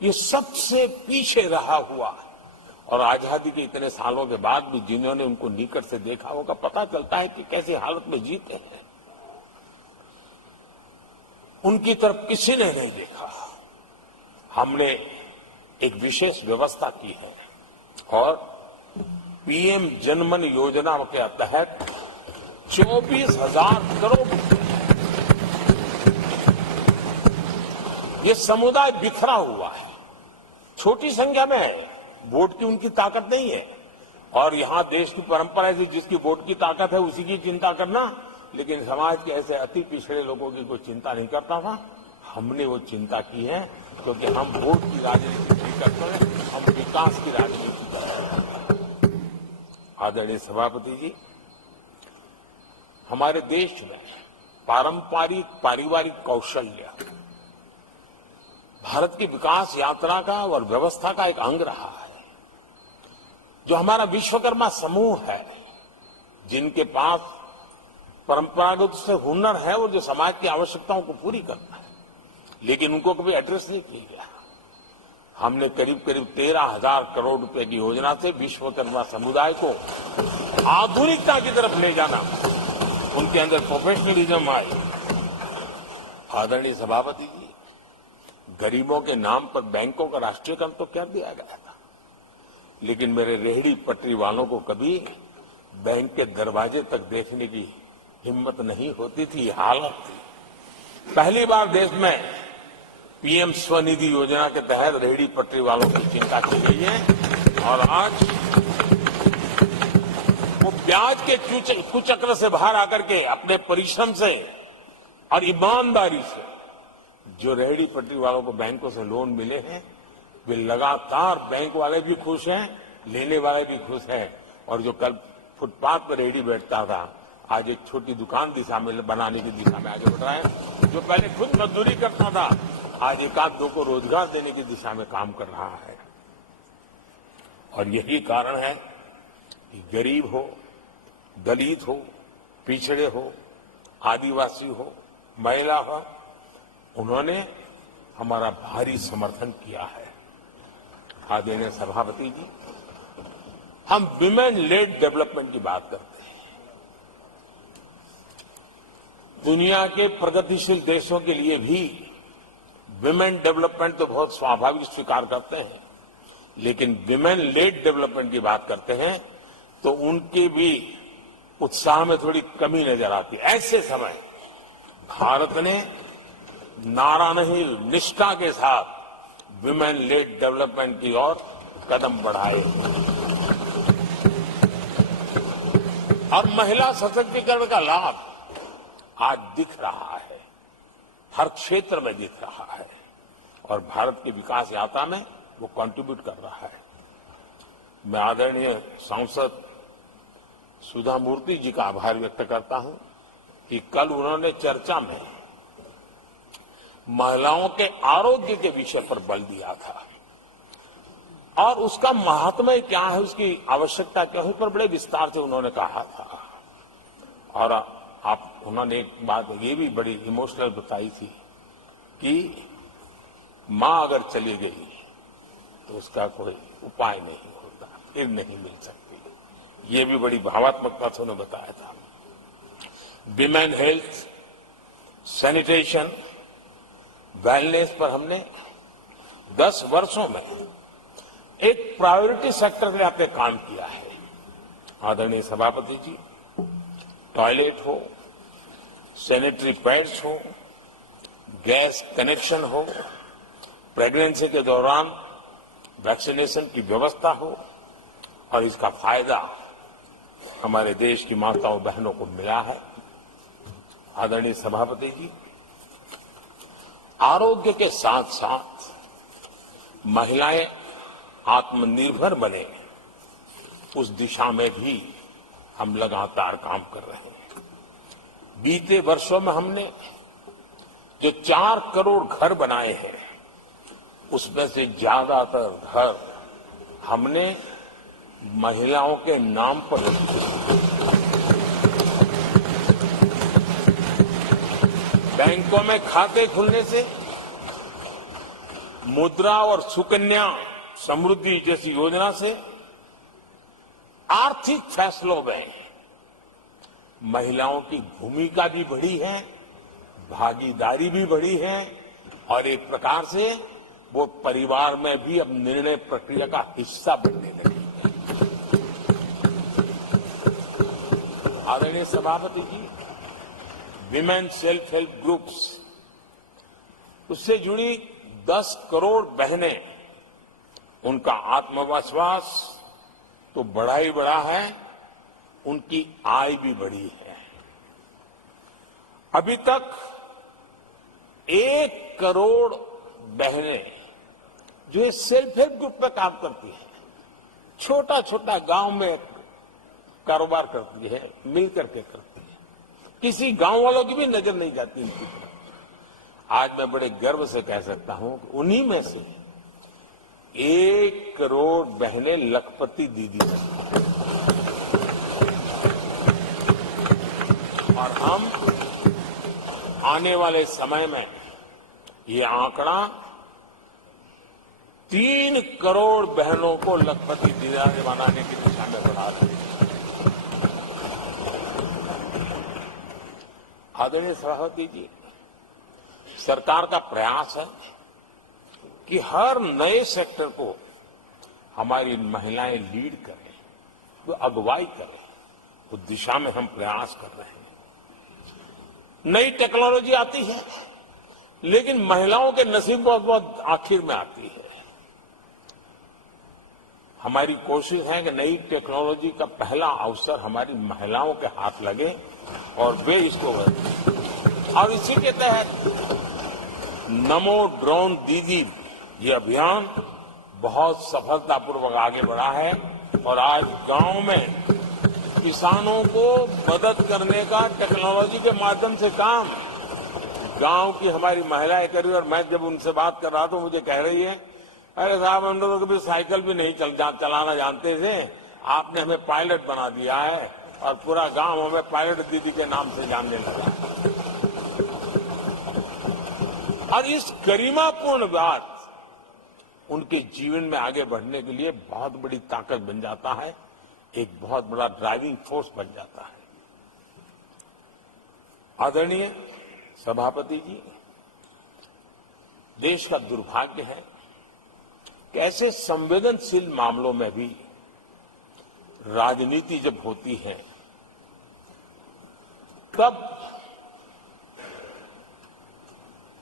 ये सबसे पीछे रहा हुआ और आजादी के इतने सालों के बाद भी जिन्होंने उनको निकट से देखा होगा, पता चलता है कि कैसी हालत में जीते हैं। उनकी तरफ किसी ने नहीं देखा। हमने एक विशेष व्यवस्था की है और पीएम जनमन योजना के तहत 24,000 करोड़ रुपए, ये समुदाय बिखरा हुआ है, छोटी संख्या में है, वोट की उनकी ताकत नहीं है और यहां देश की परंपरा है जिसकी वोट की ताकत है उसी की चिंता करना, लेकिन समाज के ऐसे अति पिछड़े लोगों की कोई चिंता नहीं करता था। हमने वो चिंता की है क्योंकि हम वोट की राजनीति नहीं करते हैं, हम विकास की राजनीति करते हैं। आदरणीय सभापति जी, हमारे देश में पारंपरिक पारिवारिक कौशल्य भारत की विकास यात्रा का और व्यवस्था का एक अंग रहा है। जो हमारा विश्वकर्मा समूह है, जिनके पास परंपरागत से हुनर है और जो समाज की आवश्यकताओं को पूरी करता है, लेकिन उनको कभी एड्रेस नहीं किया गया। हमने करीब करीब 13,000 करोड़ रुपए की योजना से विश्वकर्मा समुदाय को आधुनिकता की तरफ ले जाना, उनके अंदर प्रोफेशनलिज्म आए। आदरणीय सभापति जी, गरीबों के नाम पर बैंकों का राष्ट्रीयकरण तो कर दिया गया था, लेकिन मेरे रेहड़ी पटरी वालों को कभी बैंक के दरवाजे तक देखने की हिम्मत नहीं होती थी, हालत थी। पहली बार देश में पीएम स्वनिधि योजना के तहत रेहड़ी पटरी वालों की चिंता की गई है और आज वो ब्याज के कुचक्र से बाहर आकर के अपने परिश्रम से और ईमानदारी से जो रेहड़ी पटरी वालों को बैंकों से लोन मिले हैं, वे लगातार, बैंक वाले भी खुश हैं, लेने वाले भी खुश हैं और जो कल फुटपाथ पर रेहड़ी बैठता था, आज एक छोटी दुकान दिशा में बनाने की दिशा में आगे बढ़ रहा है। जो पहले खुद मजदूरी करता था, आज एक आध दो को रोजगार देने की दिशा में काम कर रहा है। और यही कारण है कि गरीब हो, दलित हो, पिछड़े हो, आदिवासी हो, महिला हो, उन्होंने हमारा भारी समर्थन किया है। आदरणीय सभापति जी, हम विमेन लेड डेवलपमेंट की बात करते हैं। दुनिया के प्रगतिशील देशों के लिए भी विमेन डेवलपमेंट तो बहुत स्वाभाविक स्वीकार करते हैं, लेकिन विमेन लेड डेवलपमेंट की बात करते हैं तो उनके भी उत्साह में थोड़ी कमी नजर आती है। ऐसे समय भारत ने नारा नहीं, निष्ठा के साथ विमेन लेड डेवलपमेंट की ओर कदम बढ़ाए। और महिला सशक्तिकरण का लाभ आज दिख रहा है, हर क्षेत्र में दिख रहा है और भारत की विकास यात्रा में वो कंट्रीब्यूट कर रहा है। मैं आदरणीय सांसद सुधा मूर्ति जी का आभार व्यक्त करता हूं कि कल उन्होंने चर्चा में महिलाओं के आरोग्य के विषय पर बल दिया था और उसका महात्म्य क्या है, उसकी आवश्यकता क्या है, उस पर बड़े विस्तार से उन्होंने कहा था। और उन्होंने एक बात ये भी बड़ी इमोशनल बताई थी कि मां अगर चली गई तो उसका कोई उपाय नहीं होता, फिर नहीं मिल सकती। ये भी बड़ी भावात्मकता से उन्होंने बताया था। विमेन हेल्थ, सैनिटेशन, वेलनेस पर हमने 10 वर्षों में एक प्रायोरिटी सेक्टर में आपने काम किया है। आदरणीय सभापति जी, टॉयलेट हो, सैनिटरी पैड्स हो, गैस कनेक्शन हो, प्रेगनेंसी के दौरान वैक्सीनेशन की व्यवस्था हो और इसका फायदा हमारे देश की माताओं बहनों को मिला है। आदरणीय सभापति जी, आरोग्य के साथ साथ महिलाएं आत्मनिर्भर बने, उस दिशा में भी हम लगातार काम कर रहे हैं। बीते वर्षों में हमने जो 4 करोड़ घर बनाए हैं, उसमें से ज्यादातर घर हमने महिलाओं के नाम पर रखे। बैंकों में खाते खुलने से, मुद्रा और सुकन्या समृद्धि जैसी योजना से आर्थिक फैसलों में महिलाओं की भूमिका भी बढ़ी है, भागीदारी भी बढ़ी है और एक प्रकार से वो परिवार में भी अब निर्णय प्रक्रिया का हिस्सा बनने लगी है। आदरणीय सभापति जी, विमेन सेल्फ हेल्प ग्रुप्स, उससे जुड़ी 10 करोड़ बहनें, उनका आत्मविश्वास तो बढ़ा ही बढ़ा है, उनकी आय भी बढ़ी है। अभी तक 1 करोड़ बहनें जो इस सेल्फ हेल्प ग्रुप में काम करती हैं, छोटा छोटा गांव में कारोबार करती है, मिल करके करती है, किसी गांव वालों की भी नजर नहीं जाती इनकी तरफ। आज मैं बड़े गर्व से कह सकता हूं कि उन्हीं में से 1 करोड़ बहनें लखपति दीदी बनती हैं और हम आने वाले समय में ये आंकड़ा 3 करोड़ बहनों को लखपति दीदी बनाने की दिशा में बढ़ा रहे हैं। आदरणीय सभापति जी, सरकार का प्रयास है कि हर नए सेक्टर को हमारी महिलाएं लीड करें, वो अगुवाई करें, उस दिशा में हम प्रयास कर रहे हैं। नई टेक्नोलॉजी आती है, लेकिन महिलाओं के नसीब बहुत बहुत आखिर में आती है। हमारी कोशिश है कि नई टेक्नोलॉजी का पहला अवसर हमारी महिलाओं के हाथ लगे और वे इसको करें। और इसी के तहत नमो ड्रोन दीदी ये अभियान बहुत सफलतापूर्वक आगे बढ़ा है और आज गांव में किसानों को मदद करने का टेक्नोलॉजी के माध्यम से काम गांव की हमारी महिलाएं कर रही है। और मैं जब उनसे बात कर रहा था, मुझे कह रही है, अरे साहब हम लोग कभी साइकिल भी नहीं चलाना जानते थे, आपने हमें पायलट बना दिया है और पूरा गांव हमें पायलट दीदी के नाम से जानने लगा। और इस गरिमापूर्ण बात उनके जीवन में आगे बढ़ने के लिए बहुत बड़ी ताकत बन जाता है, एक बहुत बड़ा ड्राइविंग फोर्स बन जाता है। आदरणीय सभापति जी, देश का दुर्भाग्य है कि ऐसे संवेदनशील मामलों में भी राजनीति जब होती है तब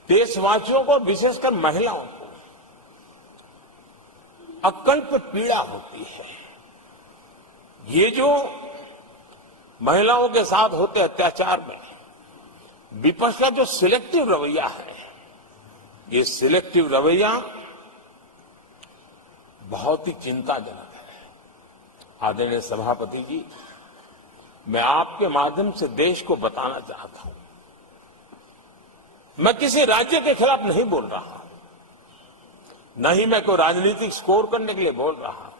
देशवासियों को, विशेषकर महिलाओं को अकल्प पीड़ा होती है। ये जो महिलाओं के साथ होते अत्याचार में विपक्ष का जो सिलेक्टिव रवैया है, ये सिलेक्टिव रवैया बहुत ही चिंताजनक है। आदरणीय सभापति जी, मैं आपके माध्यम से देश को बताना चाहता हूं, मैं किसी राज्य के खिलाफ नहीं बोल रहा हूं, न ही मैं कोई राजनीतिक स्कोर करने के लिए बोल रहा हूं,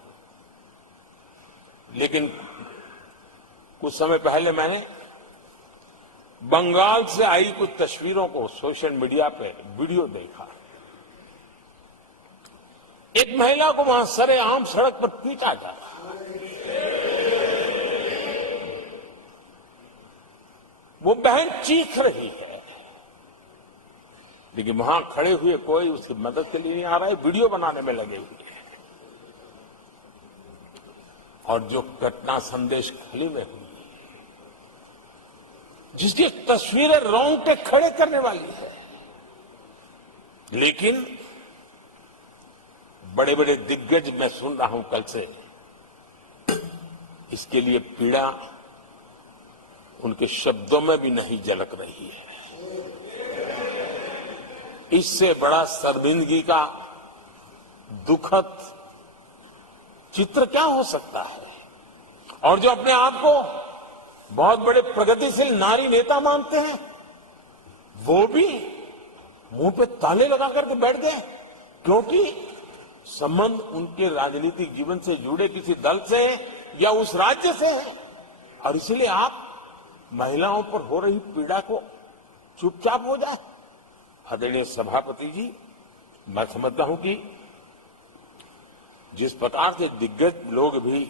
लेकिन कुछ समय पहले मैंने बंगाल से आई कुछ तस्वीरों को सोशल मीडिया पे वीडियो देखा। एक महिला को वहां सरेआम सड़क पर पीटा जा रहा, वो बहन चीख रही है, लेकिन वहां खड़े हुए कोई उसकी मदद के लिए नहीं आ रहा है, वीडियो बनाने में लगे हुए हैं। और जो घटना संदेश खाली में हुई, जिसकी तस्वीरें रोंगटे खड़े करने वाली है, लेकिन बड़े बड़े दिग्गज मैं सुन रहा हूं कल से, इसके लिए पीड़ा उनके शब्दों में भी नहीं झलक रही है। इससे बड़ा शर्मिंदगी का दुखद चित्र क्या हो सकता है? और जो अपने आप को बहुत बड़े प्रगतिशील नारी नेता मानते हैं, वो भी मुंह पे ताले लगा करके बैठ गए, क्योंकि संबंध उनके राजनीतिक जीवन से जुड़े किसी दल से या उस राज्य से है। और इसलिए आप महिलाओं पर हो रही पीड़ा को चुपचाप हो जाए। आदरणीय सभापति जी, मैं समझता हूं कि जिस प्रकार से दिग्गज लोग भी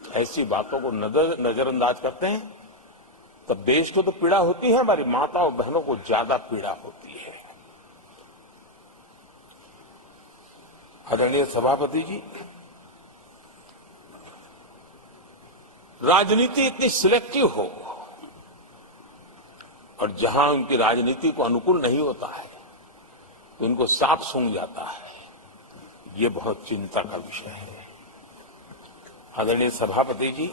ऐसी बातों को नजरअंदाज करते हैं, तब देश को तो पीड़ा होती है, हमारी माताओं बहनों को ज्यादा पीड़ा होती है। आदरणीय सभापति जी, राजनीति इतनी सिलेक्टिव हो और जहां उनकी राजनीति को अनुकूल नहीं होता है तो इनको साफ सूंघ जाता है, ये बहुत चिंता का विषय है। आदरणीय सभापति जी,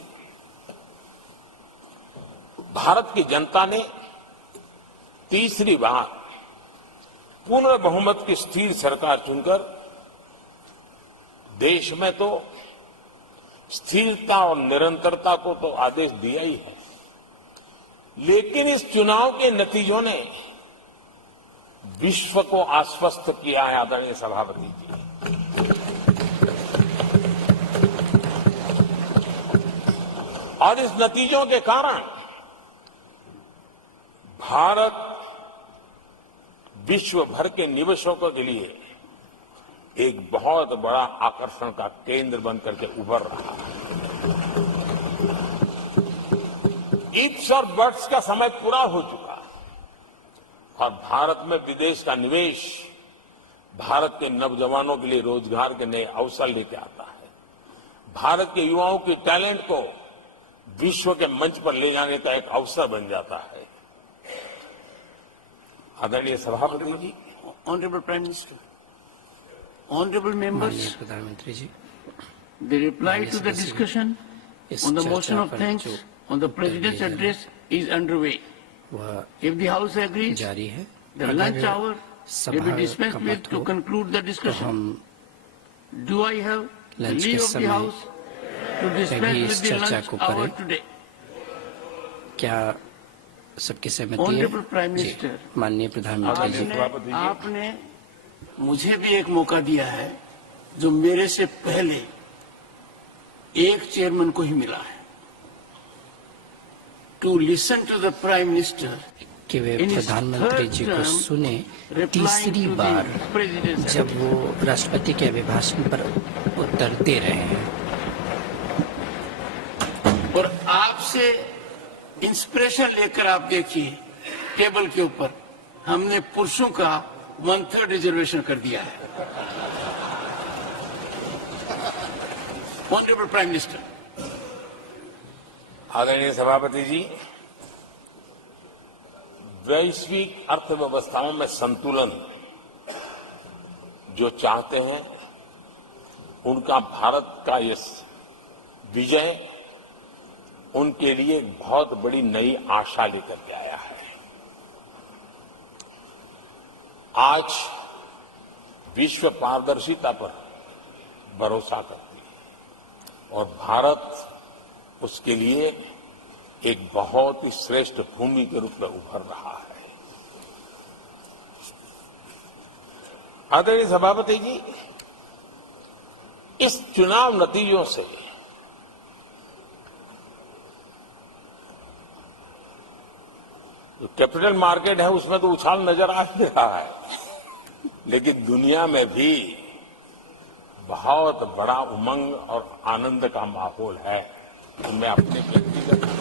भारत की जनता ने तीसरी बार पूर्ण बहुमत की स्थिर सरकार चुनकर देश में तो स्थिरता और निरंतरता को तो आदेश दिया ही है, लेकिन इस चुनाव के नतीजों ने विश्व को आश्वस्त किया है। आदरणीय सभापति जी, और इस नतीजों के कारण भारत विश्व भर के निवेशकों के लिए एक बहुत बड़ा आकर्षण का केंद्र बनकर के उभर रहा है। इफ्स और बट्स का समय पूरा हो चुका और भारत में विदेश का निवेश भारत के नौजवानों के लिए रोजगार के नए अवसर लेके आता है। भारत के युवाओं की टैलेंट को विश्व के मंच पर ले जाने का एक अवसर बन जाता है। आदरणीय सभापति ji, honourable prime minister, honourable members, प्रधानमंत्री ji, the reply to the discussion on the motion of thanks on the President's address is underway. If the House agrees, जारी है। the lunch hour will be dispensed with to conclude the discussion. Do I have the leave of the House to dispense with the lunch hour today? क्या सबकी सहमति है? Honourable prime minister, माननीय प्रधानमंत्री जी, आपने मुझे भी एक मौका दिया है जो मेरे से पहले एक चेयरमैन को ही मिला है, to listen to the prime minister कि वे प्रधानमंत्री जी को सुने तीसरी बार जब वो राष्ट्रपति के अभिभाषण पर उत्तर दे रहे हैं। और आपसे इंस्पिरेशन लेकर आप देखिए, टेबल के ऊपर हमने पुरुषों का 1/3 रिजर्वेशन कर दिया है। ऑनरेबल प्राइम मिनिस्टर, आदरणीय सभापति जी, वैश्विक अर्थव्यवस्थाओं में संतुलन जो चाहते हैं, उनका भारत का ये विजय उनके लिए एक बहुत बड़ी नई आशा लेकर के आया है। आज विश्व पारदर्शिता पर भरोसा करती है और भारत उसके लिए एक बहुत ही श्रेष्ठ भूमि के रूप में उभर रहा है। आदरणीय सभापति जी, इस चुनाव नतीजों से जो कैपिटल मार्केट है उसमें तो उछाल नजर आ ही रहा है, लेकिन दुनिया में भी बहुत बड़ा उमंग और आनंद का माहौल है। तो मैं अपने व्यक्तिगत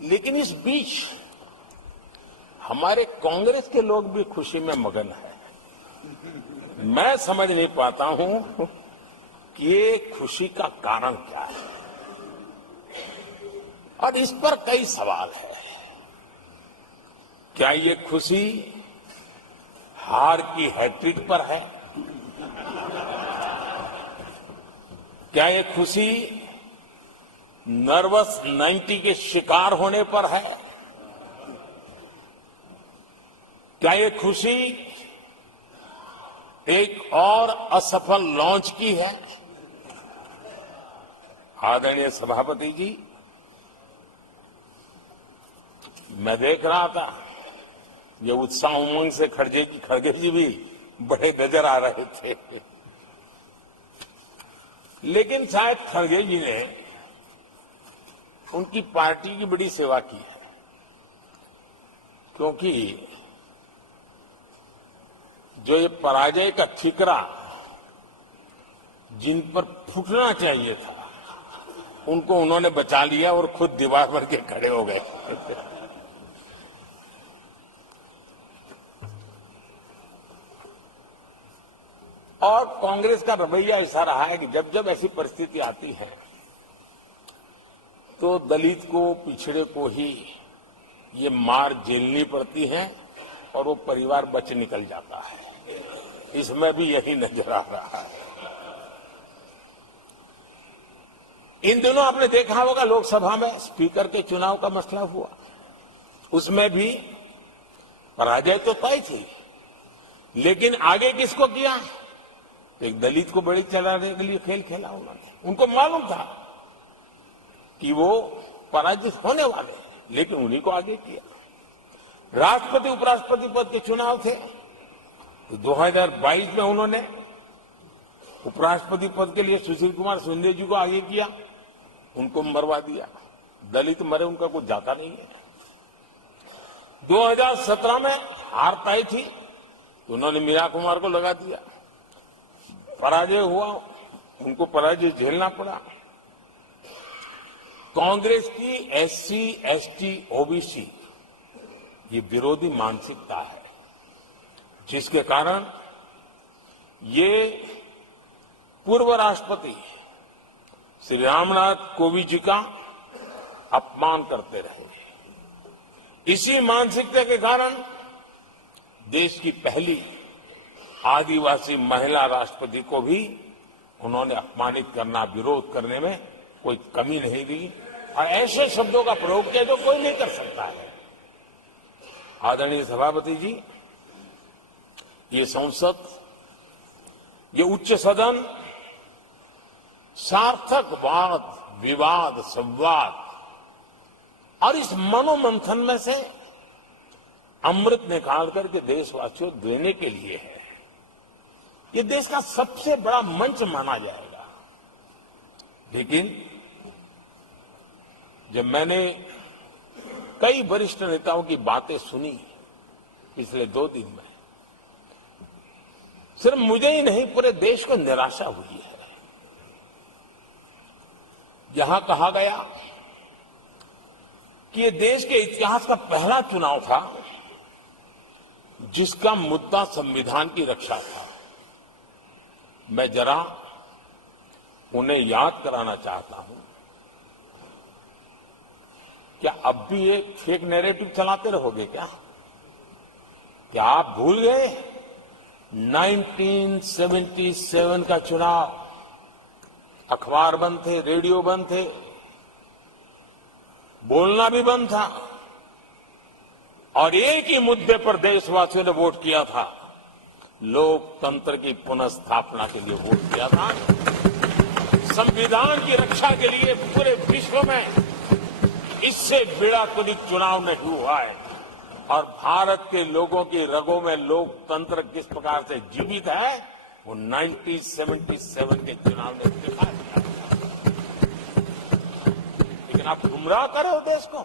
लेकिन इस बीच हमारे कांग्रेस के लोग भी खुशी में मगन हैं। मैं समझ नहीं पाता हूं कि ये खुशी का कारण क्या है, और इस पर कई सवाल है। क्या ये खुशी हार की हैट्रिक पर है? क्या ये खुशी नर्वस 90 के शिकार होने पर है? क्या ये खुशी एक और असफल लॉन्च की है? आदरणीय सभापति जी, मैं देख रहा था ये उत्साह उमंग से खड़गे जी भी बड़े नजर आ रहे थे, लेकिन शायद खड़गे जी ने उनकी पार्टी की बड़ी सेवा की है, क्योंकि जो ये पराजय का ठिकरा जिन पर फूटना चाहिए था उनको उन्होंने बचा लिया और खुद दीवार भर के खड़े हो गए। और कांग्रेस का रवैया ऐसा रहा है कि जब जब ऐसी परिस्थिति आती है तो दलित को, पिछड़े को ही ये मार झेलनी पड़ती है और वो परिवार बच निकल जाता है। इसमें भी यही नजर आ रहा है। इन दिनों आपने देखा होगा लोकसभा में स्पीकर के चुनाव का मसला हुआ, उसमें भी पराजय तो तय थी, लेकिन आगे किसको किया? एक दलित को बड़ी चलाने के लिए खेल खेला उन्होंने। उनको मालूम था कि वो पराजित होने वाले, लेकिन उन्हीं को आगे किया। राष्ट्रपति उपराष्ट्रपति पद के चुनाव थे तो 2022 में उन्होंने उपराष्ट्रपति पद के लिए सुशील कुमार शिंदे जी को आगे किया, उनको मरवा दिया। दलित मरे उनका कुछ जाता नहीं है। 2017 में हार तय थी तो उन्होंने मीरा कुमार को लगा दिया, पराजय हुआ, उनको पराजय झेलना पड़ा। कांग्रेस की एससी, एसटी, ओबीसी ये विरोधी मानसिकता है, जिसके कारण ये पूर्व राष्ट्रपति श्री रामनाथ कोविंद जी का अपमान करते रहे। इसी मानसिकता के कारण देश की पहली आदिवासी महिला राष्ट्रपति को भी उन्होंने अपमानित करना, विरोध करने में कोई कमी नहीं दी और ऐसे शब्दों का प्रयोग किया जो कोई नहीं कर सकता है। आदरणीय सभापति जी, ये संसद, ये उच्च सदन सार्थक वाद विवाद संवाद और इस मनोमंथन में से अमृत निकाल करके देशवासियों देने के लिए है। ये देश का सबसे बड़ा मंच माना जाएगा। लेकिन जब मैंने कई वरिष्ठ नेताओं की बातें सुनी पिछले 2 दिन में, सिर्फ मुझे ही नहीं पूरे देश को निराशा हुई है। जहां कहा गया कि ये देश के इतिहास का पहला चुनाव था जिसका मुद्दा संविधान की रक्षा था, मैं जरा उन्हें याद कराना चाहता हूं। क्या अब भी एक फेक नैरेटिव चलाते रहोगे क्या? क्या आप भूल गए 1977 का चुनाव, अखबार बंद थे, रेडियो बंद थे, बोलना भी बंद था और एक ही मुद्दे पर देशवासियों ने वोट किया था, लोकतंत्र की पुनर्स्थापना के लिए वोट किया था। संविधान की रक्षा के लिए पूरे विश्व में इससे बड़ा कोई चुनाव नहीं हुआ है और भारत के लोगों की रगों में लोकतंत्र किस प्रकार से जीवित है वो 1977 के चुनाव ने दिखा दिया। लेकिन आप गुमराह कर रहे हो देश को।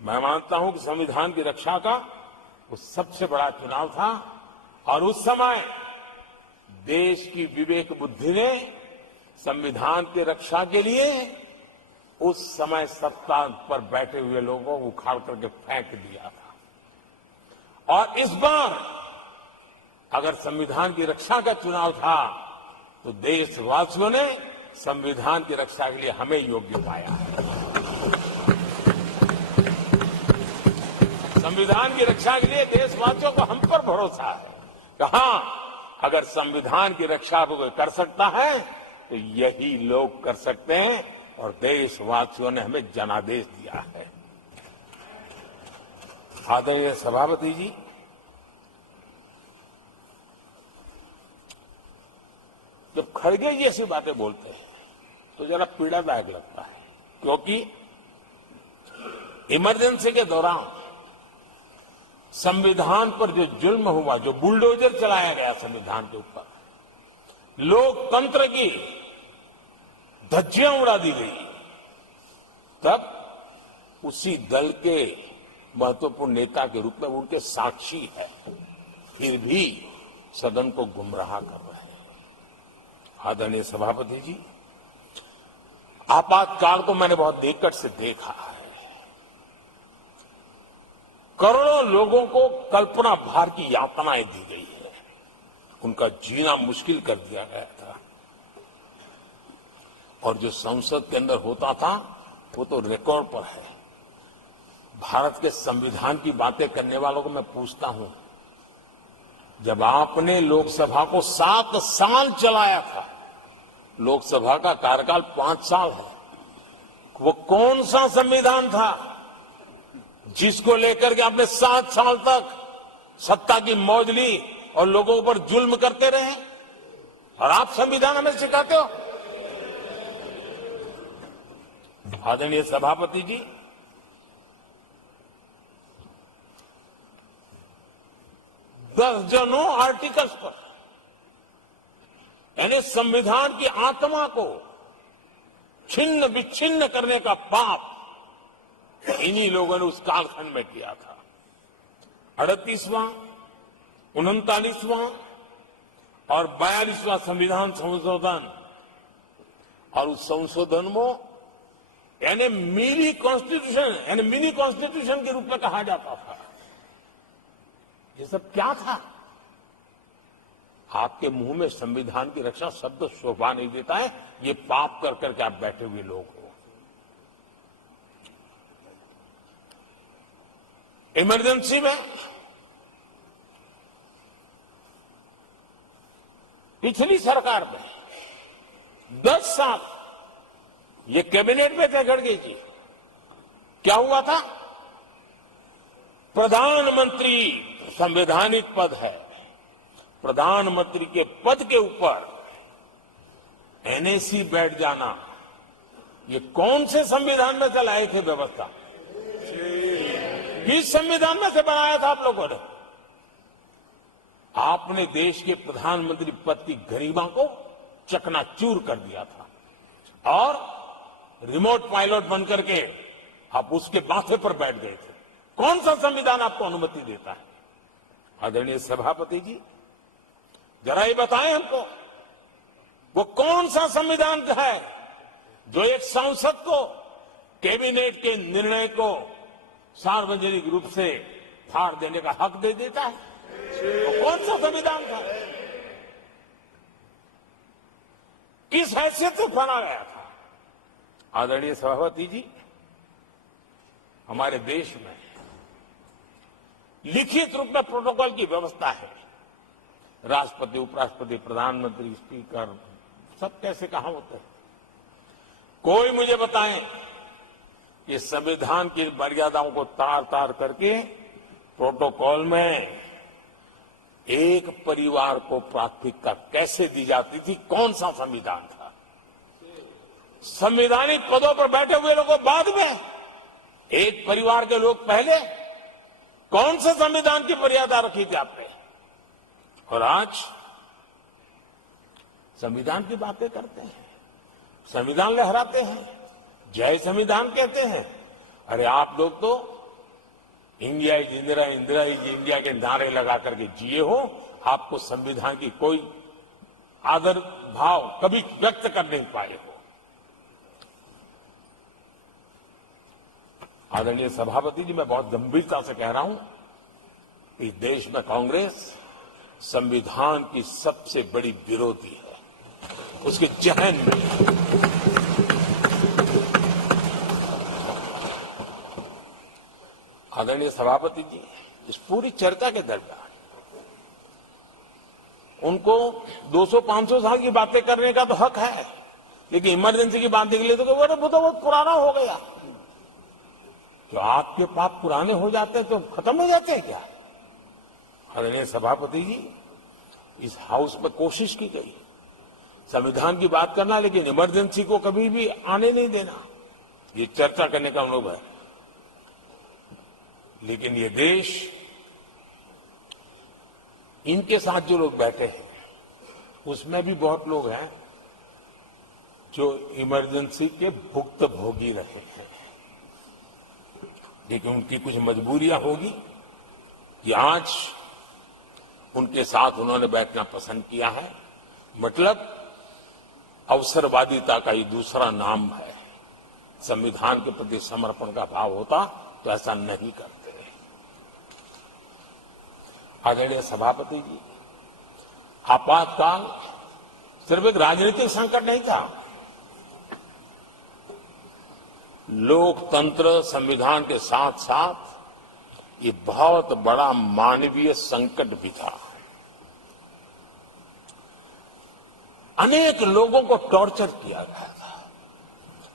मैं मानता हूं कि संविधान की रक्षा का वो सबसे बड़ा चुनाव था और उस समय देश की विवेक बुद्धि ने संविधान की रक्षा के लिए उस समय सत्ता पर बैठे हुए लोगों को उखाड़ करके फेंक दिया था। और इस बार अगर संविधान की रक्षा का चुनाव था तो देशवासियों ने संविधान की रक्षा के लिए हमें योग्य पाया है। संविधान की रक्षा के लिए देशवासियों को हम पर भरोसा है कि हां, अगर संविधान की रक्षा को कोई कर सकता है तो यही लोग कर सकते हैं और देशवासियों ने हमें जनादेश दिया है। आदरणीय सभापति जी, जब खड़गे जी ऐसी बातें बोलते हैं तो जरा पीड़ादायक लगता है, क्योंकि इमरजेंसी के दौरान संविधान पर जो जुल्म हुआ, जो बुलडोजर चलाया गया संविधान के ऊपर, लोकतंत्र की धज्जियां उड़ा दी गई, तब उसी दल के महत्वपूर्ण नेता के रूप में उनके साक्षी है, फिर भी सदन को गुमराह कर रहे हैं। आदरणीय सभापति जी, आपातकाल को मैंने बहुत निकट से देखा है। करोड़ों लोगों को कल्पना भार की यातनाएं दी गई है, उनका जीना मुश्किल कर दिया गया था और जो संसद के अंदर होता था वो तो रिकॉर्ड पर है। भारत के संविधान की बातें करने वालों को मैं पूछता हूं, जब आपने लोकसभा को 7 साल चलाया था, लोकसभा का कार्यकाल 5 साल है, वो कौन सा संविधान था जिसको लेकर के आपने 7 साल तक सत्ता की मौज ली और लोगों पर जुल्म करते रहे? और आप संविधान हमें सिखाते हो? आदरणीय सभापति जी, दर्जनों आर्टिकल्स पर, यानी संविधान की आत्मा को छिन्न विच्छिन्न करने का पाप इन्हीं लोगों ने उस कालखंड में किया था। 38वां, 39वां और 42वां संविधान संशोधन, और उस संशोधन में यानी मिनी कॉन्स्टिट्यूशन के रूप में कहा जाता था। ये सब क्या था? आपके मुंह में संविधान की रक्षा शब्द शोभा नहीं देता है। ये पाप कर करके आप बैठे हुए लोग हो। इमरजेंसी में पिछली सरकार में 10 साल ये कैबिनेट में थे खड़गे जी, क्या हुआ था? प्रधानमंत्री संवैधानिक पद है, प्रधानमंत्री के पद के ऊपर एनएसी बैठ जाना, ये कौन से संविधान में चलाई थी व्यवस्था? किस संविधान में से बनाया था आप लोगों ने? आपने देश के प्रधानमंत्री पद की गरिमा को चकनाचूर कर दिया था और रिमोट पायलट बनकर के आप उसके माथे पर बैठ गए थे। कौन सा संविधान आपको अनुमति देता है? आदरणीय सभापति जी, जरा ये बताएं हमको, वो कौन सा संविधान है जो एक सांसद को कैबिनेट के निर्णय को सार्वजनिक रूप से फाड़ देने का हक दे देता है? वो कौन सा संविधान था? किस हैसियत से बना गया था? आदरणीय सभापति जी, हमारे देश में लिखित रूप में प्रोटोकॉल की व्यवस्था है राष्ट्रपति, उपराष्ट्रपति, प्रधानमंत्री, स्पीकर, सब कैसे कहां होते हैं? कोई मुझे बताएं कि संविधान की मर्यादाओं को तार तार करके प्रोटोकॉल में एक परिवार को प्राथमिकता कैसे दी जाती थी? कौन सा संविधान था? संवैधानिक पदों पर बैठे हुए लोगों बाद में, एक परिवार के लोग पहले। कौन से संविधान की मर्यादा रखी थी आपने? और आज संविधान की बातें करते हैं, संविधान लहराते हैं, जय संविधान कहते हैं। अरे आप लोग तो India is Indira, Indira is India के नारे लगा करके जिए हो। आपको संविधान की कोई आदर भाव कभी व्यक्त कर नहीं पाए हो। आदरणीय सभापति जी, मैं बहुत गंभीरता से कह रहा हूं कि देश में कांग्रेस संविधान की सबसे बड़ी विरोधी है। उसके जहन में आदरणीय सभापति जी, इस पूरी चर्चा के दरमियान उनको 200-500 साल की बातें करने का तो हक है, लेकिन इमरजेंसी की बात के लिए तो वो तो बहुत पुराना हो गया। तो आपके पाप पुराने हो जाते हैं तो खत्म हो जाते हैं क्या? आदरणीय सभापति जी, इस हाउस में कोशिश की गई संविधान की बात करना, लेकिन इमरजेंसी को कभी भी आने नहीं देना। ये चर्चा करने का अनुभव है, लेकिन ये देश, इनके साथ जो लोग बैठे हैं उसमें भी बहुत लोग हैं जो इमरजेंसी के भुक्तभोगी रहे हैं, लेकिन उनकी कुछ मजबूरियां होगी कि आज उनके साथ उन्होंने बैठना पसंद किया है। मतलब अवसरवादिता का ही दूसरा नाम है। संविधान के प्रति समर्पण का भाव होता तो ऐसा नहीं करते। आदरणीय सभापति जी, आपातकाल सिर्फ एक राजनीतिक संकट नहीं था, लोकतंत्र संविधान के साथ साथ ये बहुत बड़ा मानवीय संकट भी था। अनेक लोगों को टॉर्चर किया गया था,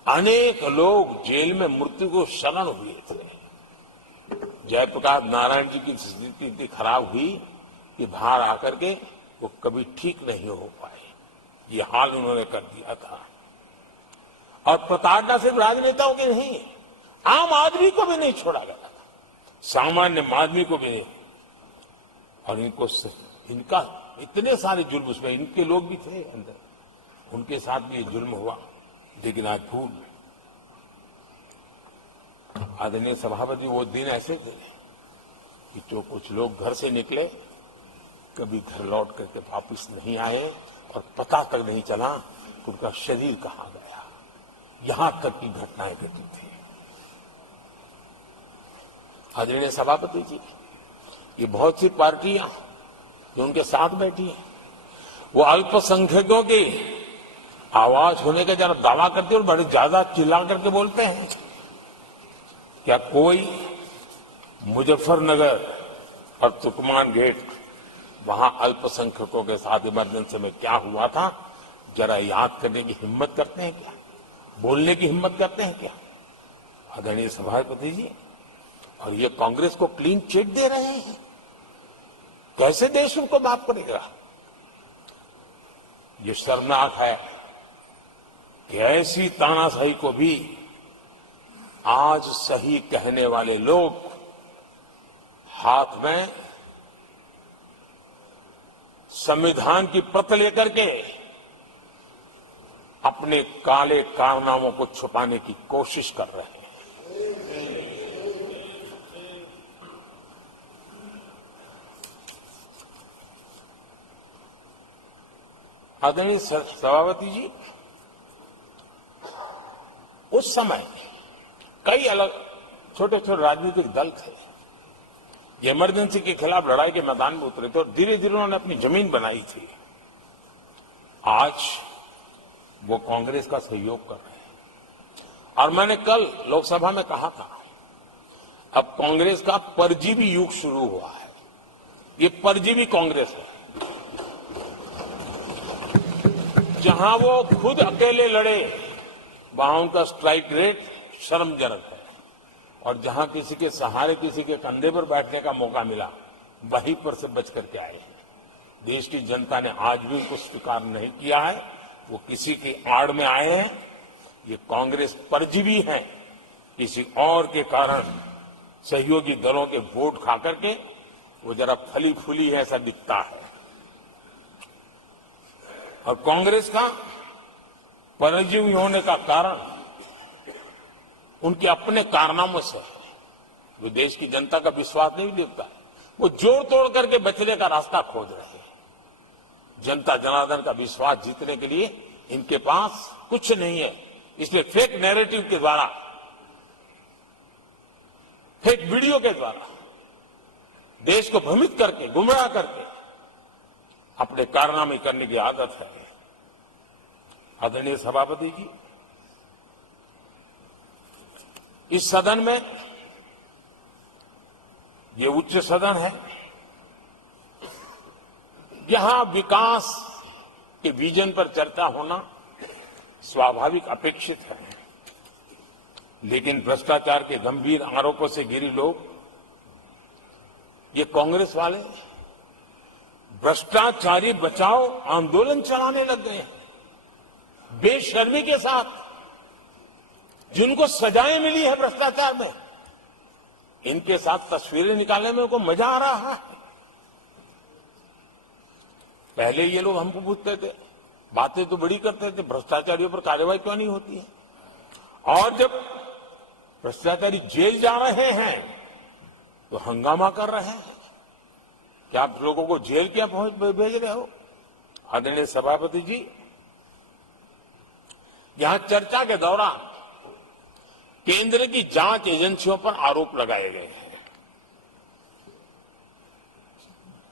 अनेक लोग जेल में मृत्यु को शरण हुए थे। जयप्रकाश नारायण जी की स्थिति इतनी खराब हुई कि बाहर आकर के वो कभी ठीक नहीं हो पाए। ये हाल उन्होंने कर दिया था। और प्रताड़ना सिर्फ राजनेताओं की नहीं, आम आदमी को भी नहीं छोड़ा गया था, सामान्य आदमी को भी नहीं। और इनका इतने सारे जुल्म, उसमें इनके लोग भी थे अंदर, उनके साथ भी ये जुल्म हुआ। लेकिन आज भूल, आदरणीय सभापति, वो दिन ऐसे थे कि जो कुछ लोग घर से निकले कभी घर लौट करके वापस नहीं आए और पता तक नहीं चला कि उनका शरीर कहां गया। यहां तक की घटनाएं घटी थी। आदरणीय सभापति जी, ये बहुत सी पार्टियां जो उनके साथ बैठी हैं, वो अल्पसंख्यकों की आवाज होने का जरा दावा करते और बड़े ज्यादा चिल्ला करके बोलते हैं। क्या कोई मुजफ्फरनगर और तुर्कमान गेट, वहां अल्पसंख्यकों के साथ इमरजेंसी में क्या हुआ था, जरा याद करने की हिम्मत करते हैं क्या? बोलने की हिम्मत करते हैं क्या? आदरणीय सभापति जी, और ये कांग्रेस को क्लीन चिट दे रहे हैं। कैसे देश उनको माफ करेगा? ये शर्मनाक है कि ऐसी तानाशाही को भी आज सही कहने वाले लोग हाथ में संविधान की प्रत लेकर के अपने काले कारनामों को छुपाने की कोशिश कर रहे हैं। आदरणीय सभापति जी, उस समय कई अलग छोटे छोटे राजनीतिक दल थे, ये इमरजेंसी के खिलाफ लड़ाई के मैदान में उतरे थे और धीरे धीरे उन्होंने अपनी जमीन बनाई थी। आज वो कांग्रेस का सहयोग कर रहे हैं। और मैंने कल लोकसभा में कहा था, अब कांग्रेस का परजीवी युग शुरू हुआ है। ये परजीवी कांग्रेस है। जहां वो खुद अकेले लड़े वहां उनका स्ट्राइक रेट शर्मजनक है, और जहां किसी के सहारे, किसी के कंधे पर बैठने का मौका मिला, वहीं पर से बच करके आए हैं। देश की जनता ने आज भी उनको स्वीकार नहीं किया है। वो किसी की आड़ में आए हैं। ये कांग्रेस परजीवी है। किसी और के कारण सहयोगी दलों के वोट खा करके वो जरा फली फूली है ऐसा दिखता है। और कांग्रेस का परजीवी होने का कारण उनके अपने कारनामों से है। वो देश की जनता का विश्वास नहीं देता। वो जोड़ तोड़ करके बचने का रास्ता खोज रहे हैं। जनता जनार्दन का विश्वास जीतने के लिए इनके पास कुछ नहीं है। इसलिए फेक नैरेटिव के द्वारा, फेक वीडियो के द्वारा देश को भ्रमित करके, गुमराह करके अपने कारनामे करने की आदत है। आदरणीय सभापति जी, इस सदन में, ये उच्च सदन है, यहां विकास के विजन पर चर्चा होना स्वाभाविक अपेक्षित है। लेकिन भ्रष्टाचार के गंभीर आरोपों से घिरे लोग, ये कांग्रेस वाले भ्रष्टाचारी बचाओ आंदोलन चलाने लग गए हैं बेशर्मी के साथ। जिनको सजाएं मिली है भ्रष्टाचार में, इनके साथ तस्वीरें निकालने में उनको मजा आ रहा है। पहले ये लोग हमको पूछते थे, बातें तो बड़ी करते थे, भ्रष्टाचारियों पर कार्रवाई क्यों नहीं होती है? और जब भ्रष्टाचारी जेल जा रहे हैं तो हंगामा कर रहे हैं। क्या आप लोगों को जेल क्या भेज रहे हो? आदरणीय सभापति जी, यहां चर्चा के दौरान केंद्र की जांच एजेंसियों पर आरोप लगाए गए हैं।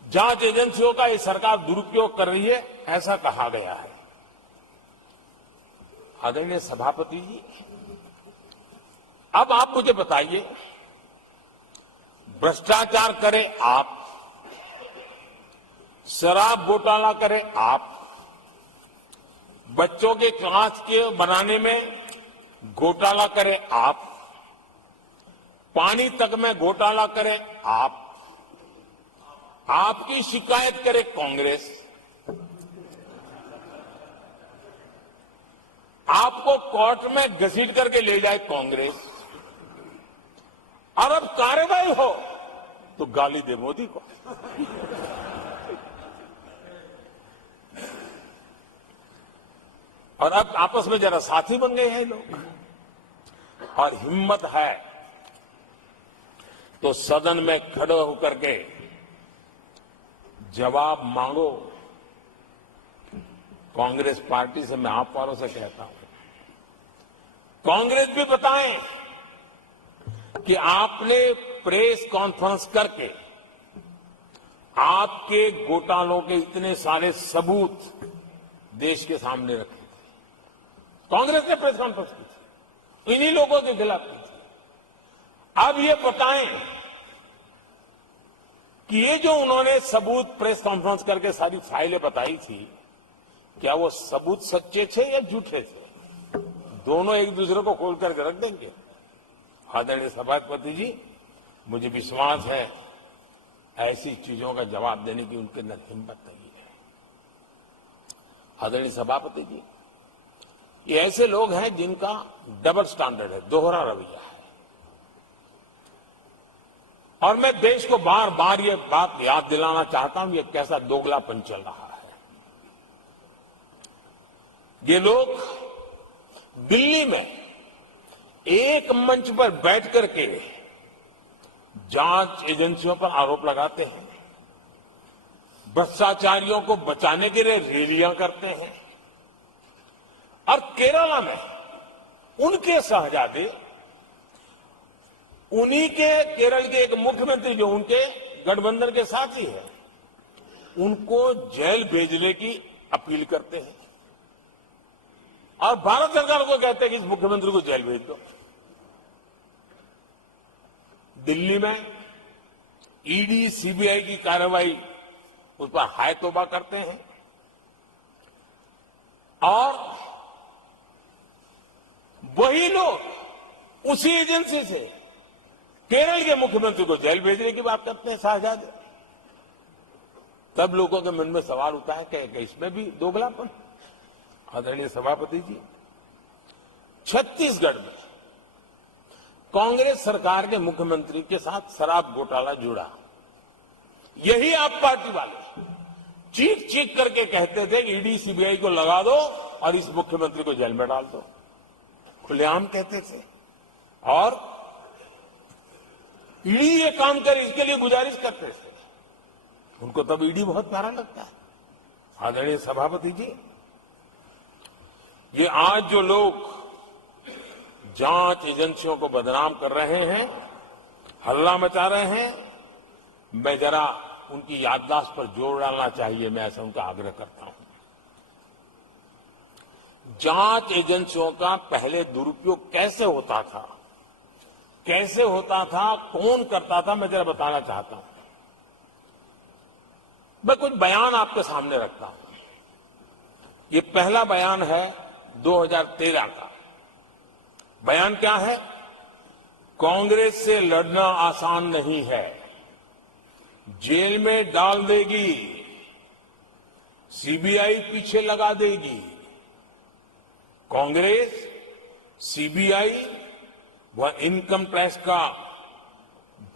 जांच एजेंसियों का ये सरकार दुरुपयोग कर रही है, ऐसा कहा गया है। आदरणीय सभापति जी, अब आप मुझे बताइए, भ्रष्टाचार करे आप, शराब घोटाला करे आप, बच्चों के क्लास के बनाने में घोटाला करे आप, पानी तक में घोटाला करे आप, आपकी शिकायत करे कांग्रेस, आपको कोर्ट में घसीट करके ले जाए कांग्रेस, और अब कार्रवाई हो तो गाली दे मोदी को। और अब आपस में जरा साथी बन गए हैं लोग। और हिम्मत है तो सदन में खड़े होकर के जवाब मांगो। कांग्रेस पार्टी से मैं आप वालों से कहता हूं, कांग्रेस भी बताएं कि आपने प्रेस कॉन्फ्रेंस करके आपके घोटालों के इतने सारे सबूत देश के सामने रखे थे। कांग्रेस ने प्रेस कॉन्फ्रेंस की थी, इन्हीं लोगों के खिलाफ की थी। अब ये बताएं कि ये जो उन्होंने सबूत प्रेस कॉन्फ्रेंस करके सारी फाइलें बताई थी, क्या वो सबूत सच्चे थे या झूठे थे? दोनों एक दूसरे को खोल करके रख देंगे। आदरणीय सभापति जी, मुझे विश्वास है ऐसी चीजों का जवाब देने की उनके अंदर हिम्मत नहीं है। आदरणीय सभापति जी, ये ऐसे लोग हैं जिनका डबल स्टैंडर्ड है, दोहरा रवैया है। और मैं देश को बार बार ये बात याद दिलाना चाहता हूं, ये कैसा दोगलापन चल रहा है। ये लोग दिल्ली में एक मंच पर बैठ करके जांच एजेंसियों पर आरोप लगाते हैं, भ्रष्टाचारियों को बचाने के लिए रैलियां करते हैं, और केरला में उनके शहजादे, उन्हीं के केरल के एक मुख्यमंत्री जो उनके गठबंधन के साथी है, उनको जेल भेजने की अपील करते हैं, और भारत सरकार को कहते हैं कि इस मुख्यमंत्री को जेल भेज दो। दिल्ली में ईडी सीबीआई की कार्रवाई उस पर हाय तौबा करते हैं, और वही लोग उसी एजेंसी से केरल के मुख्यमंत्री को जेल भेजने की बात करते हैं शाहजाद। तब लोगों के मन में सवाल उठता है कि इसमें भी दोगलापन। आदरणीय सभापति जी, छत्तीसगढ़ में कांग्रेस सरकार के मुख्यमंत्री के साथ शराब घोटाला जुड़ा। यही आप पार्टी वाले चीख चीख करके कहते थे कि ईडी सीबीआई को लगा दो और इस मुख्यमंत्री को जेल में डाल दो, खुलेआम कहते थे। और ईडी ये काम करे इसके लिए गुजारिश करते थे। उनको तब ईडी बहुत प्यारा लगता है। आदरणीय सभापति जी, ये आज जो लोग जांच एजेंसियों को बदनाम कर रहे हैं, हल्ला मचा रहे हैं, मैं जरा उनकी याददाश्त पर जोर डालना चाहिए, मैं ऐसा उनका आग्रह करता हूं। जांच एजेंसियों का पहले दुरुपयोग कैसे होता था, कौन करता था, मैं जरा बताना चाहता हूं। मैं कुछ बयान आपके सामने रखता हूं। ये पहला बयान है 2013 का। बयान क्या है? कांग्रेस से लड़ना आसान नहीं है, जेल में डाल देगी, सीबीआई पीछे लगा देगी। कांग्रेस सीबीआई व इनकम टैक्स का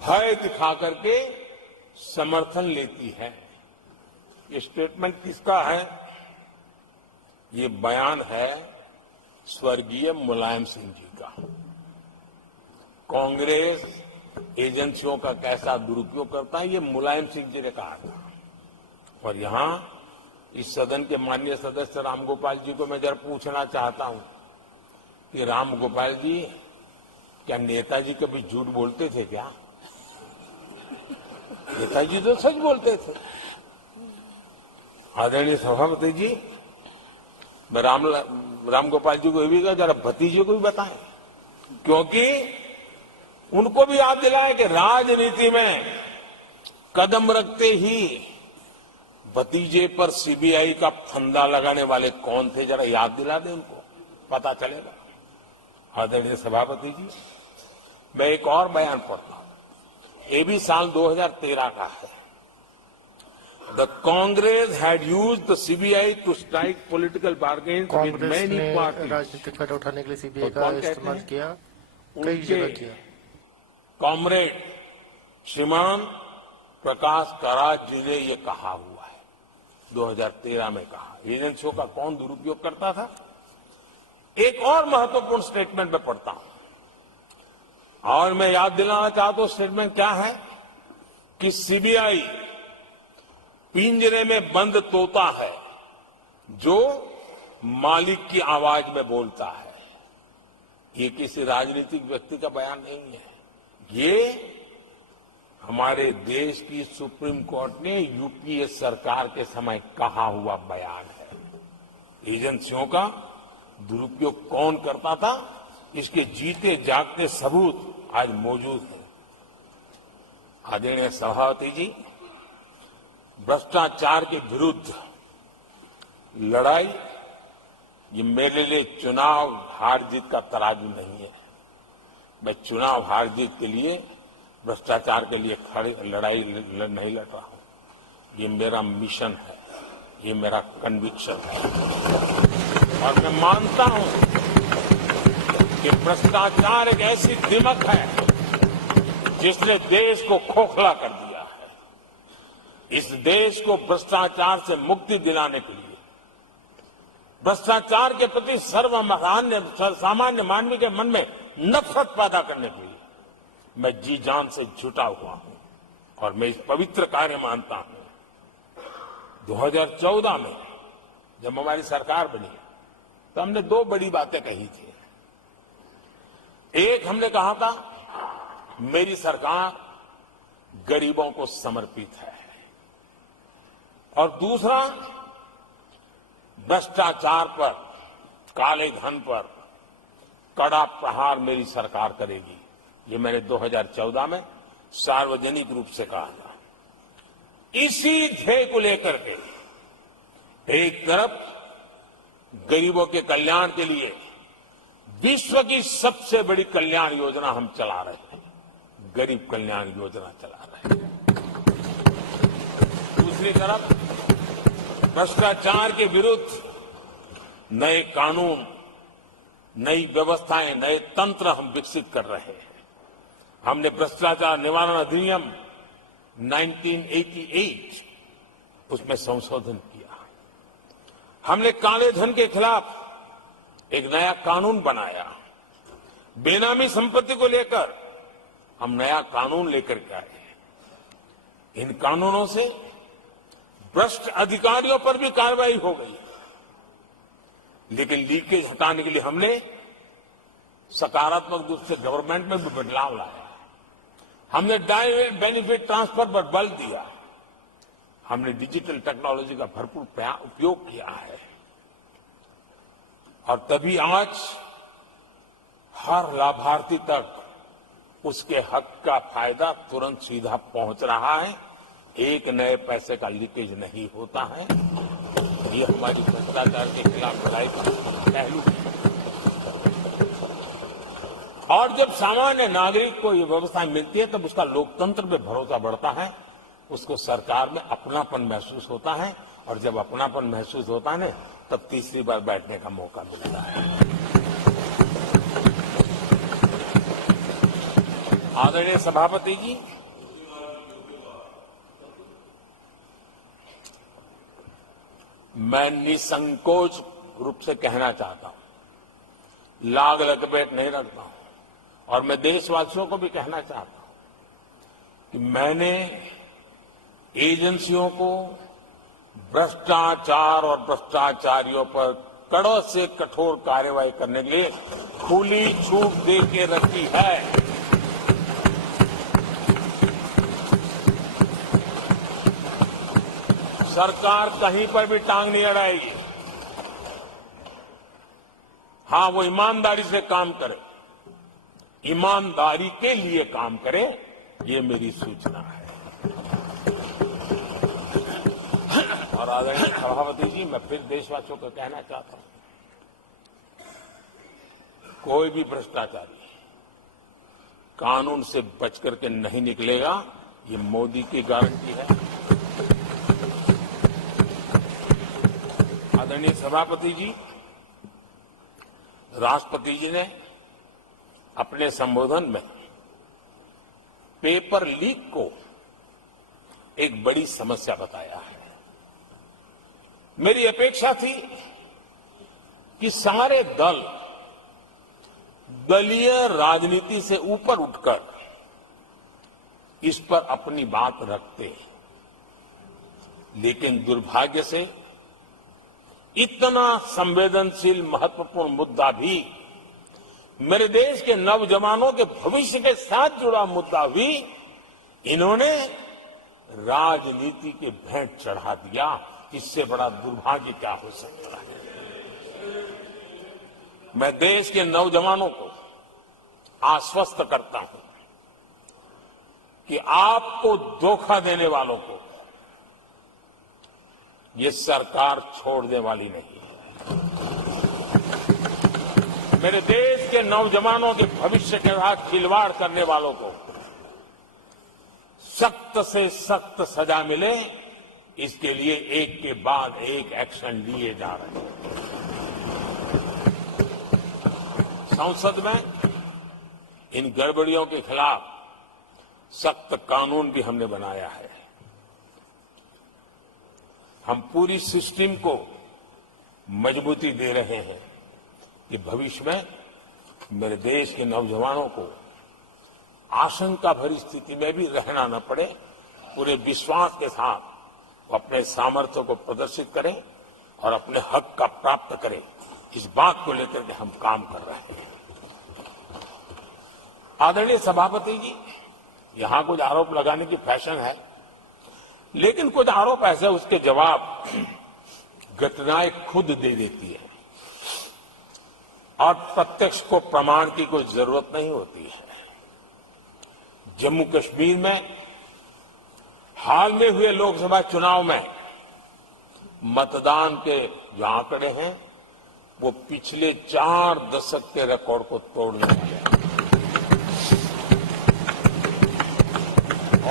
भय दिखा करके समर्थन लेती है। ये स्टेटमेंट किसका है? ये बयान है स्वर्गीय मुलायम सिंह जी का। कांग्रेस एजेंसियों का कैसा दुरुपयोग करता है, ये मुलायम सिंह जी ने कहा था। और यहां इस सदन के माननीय सदस्य रामगोपाल जी को मैं जरा पूछना चाहता हूं कि रामगोपाल जी, क्या नेताजी कभी झूठ बोलते थे क्या? नेताजी तो सच बोलते थे। आदरणीय सभापति जी, मैं रामगोपाल जी को ये भी कहा जरा भतीजे को भी बताएं, क्योंकि उनको भी याद दिलाए कि राजनीति में कदम रखते ही भतीजे पर सीबीआई का फंदा लगाने वाले कौन थे, जरा याद दिला दें उनको, पता चलेगा। आदरणीय सभापति जी, मैं एक और बयान पढ़ता हूं। ये भी साल 2013 का है। The Congress had used the CBI to strike political bargains with many parties. राजनीतिक फायदा उठाने के लिए सीबीआई का इस्तेमाल किया, कई जगह किया। कॉमरेड श्रीमान प्रकाश कराज जी ने ये कहा हुआ है, 2013 में कहा। एजेंसियों का कौन दुरुपयोग करता था? एक और महत्वपूर्ण स्टेटमेंट में पढ़ता हूं और मैं याद दिलाना चाहता हूं स्टेटमेंट क्या है कि सीबीआई पिंजरे में बंद तोता है जो मालिक की आवाज में बोलता है। ये किसी राजनीतिक व्यक्ति का बयान नहीं है, ये हमारे देश की सुप्रीम कोर्ट ने यूपीए सरकार के समय कहा हुआ बयान है। एजेंसियों का दुरुपयोग कौन करता था, इसके जीते जागते सबूत आज मौजूद हैं। आदरणीय सभापति जी, भ्रष्टाचार के विरुद्ध लड़ाई ये मेरे लिए चुनाव हार जीत का तराजू नहीं है। मैं चुनाव हार जीत के लिए, भ्रष्टाचार के लिए लड़ाई नहीं लड़ रहा हूं। ये मेरा मिशन है, ये मेरा कन्विक्शन है। और मैं मानता हूं कि भ्रष्टाचार एक ऐसी दिमक है जिसने देश को खोखला कर दिया है। इस देश को भ्रष्टाचार से मुक्ति दिलाने के लिए, भ्रष्टाचार के प्रति सामान्य मानवी के मन में नफरत पैदा करने के लिए मैं जी जान से जुटा हुआ हूं और मैं इस पवित्र कार्य मानता हूं। 2014 में जब हमारी सरकार बनी तो हमने दो बड़ी बातें कही थी। एक, हमने कहा था मेरी सरकार गरीबों को समर्पित है, और दूसरा, भ्रष्टाचार पर, काले धन पर कड़ा प्रहार मेरी सरकार करेगी। ये मैंने 2014 में सार्वजनिक रूप से कहा था। इसी ध्येय को लेकर के एक तरफ गरीबों के कल्याण के लिए विश्व की सबसे बड़ी कल्याण योजना हम चला रहे हैं, गरीब कल्याण योजना चला रहे हैं। दूसरी तरफ भ्रष्टाचार के विरुद्ध नए कानून, नई व्यवस्थाएं, नए तंत्र हम विकसित कर रहे हैं। हमने भ्रष्टाचार निवारण अधिनियम 1988 उसमें संशोधन किया। हमने काले धन के खिलाफ एक नया कानून बनाया। बेनामी संपत्ति को लेकर हम नया कानून लेकर के आए। इन कानूनों से भ्रष्ट अधिकारियों पर भी कार्रवाई हो गई, लेकिन लीकेज हटाने के लिए हमने सकारात्मक रूप से गवर्नमेंट में भी बदलाव लाया। हमने डायरेक्ट बेनिफिट ट्रांसफर पर बल दिया। हमने डिजिटल टेक्नोलॉजी का भरपूर उपयोग किया है और तभी आज हर लाभार्थी तक उसके हक का फायदा तुरंत सीधा पहुंच रहा है। एक नए पैसे का लीकेज नहीं होता है। ये हमारी भ्रष्टाचार के खिलाफ लड़ाई का पहलू है। और जब सामान्य नागरिक को ये व्यवस्था मिलती है तब उसका लोकतंत्र पे भरोसा बढ़ता है, उसको सरकार में अपनापन महसूस होता है, और जब अपनापन महसूस होता है ना, तब तीसरी बार बैठने का मौका मिलता है। आदरणीय सभापति जी, मैं निसंकोच रूप से कहना चाहता हूं, लाग लपेट नहीं रखता हूं, और मैं देशवासियों को भी कहना चाहता हूं कि मैंने एजेंसियों को भ्रष्टाचार और भ्रष्टाचारियों पर कड़ों से कठोर कार्रवाई करने के लिए खुली छूट दे के रखी है। सरकार कहीं पर भी टांग नहीं अड़ाएगी। हां, वो ईमानदारी से काम करे, ईमानदारी के लिए काम करे, ये मेरी सूचना है। और आदरणीय सभापति जी, मैं फिर देशवासियों को कहना चाहता हूं, कोई भी भ्रष्टाचारी कानून से बच करके नहीं निकलेगा, ये मोदी की गारंटी है। आदरणीय सभापति जी, राष्ट्रपति जी ने अपने संबोधन में पेपर लीक को एक बड़ी समस्या बताया है। मेरी अपेक्षा थी कि सारे दल दलीय राजनीति से ऊपर उठकर इस पर अपनी बात रखते, लेकिन दुर्भाग्य से इतना संवेदनशील महत्वपूर्ण मुद्दा भी, मेरे देश के नौजवानों के भविष्य के साथ जुड़ा मुद्दा भी इन्होंने राजनीति के भेंट चढ़ा दिया। इससे बड़ा दुर्भाग्य क्या हो सकता है। मैं देश के नौजवानों को आश्वस्त करता हूं कि आपको धोखा देने वालों को ये सरकार छोड़ने वाली नहीं है। मेरे देश के नौजवानों के भविष्य के साथ खिलवाड़ करने वालों को सख्त से सख्त सजा मिले, इसके लिए एक के बाद एक एक्शन लिए जा रहे हैं। संसद में इन गड़बड़ियों के खिलाफ सख्त कानून भी हमने बनाया है। हम पूरी सिस्टम को मजबूती दे रहे हैं कि भविष्य में मेरे देश के नौजवानों को आशंका भरी स्थिति में भी रहना न पड़े। पूरे विश्वास के साथ वो अपने सामर्थ्य को प्रदर्शित करें और अपने हक का प्राप्त करें, इस बात को लेकर के हम काम कर रहे हैं। आदरणीय सभापति जी, यहां कुछ आरोप लगाने की फैशन है, लेकिन कुछ आरोप ऐसे उसके जवाब घटनाएं खुद दे देती है और प्रत्यक्ष को प्रमाण की कोई जरूरत नहीं होती है। जम्मू कश्मीर में हाल में हुए लोकसभा चुनाव में मतदान के जो आंकड़े हैं वो पिछले 4 दशक के रिकॉर्ड को तोड़ने वाले हैं।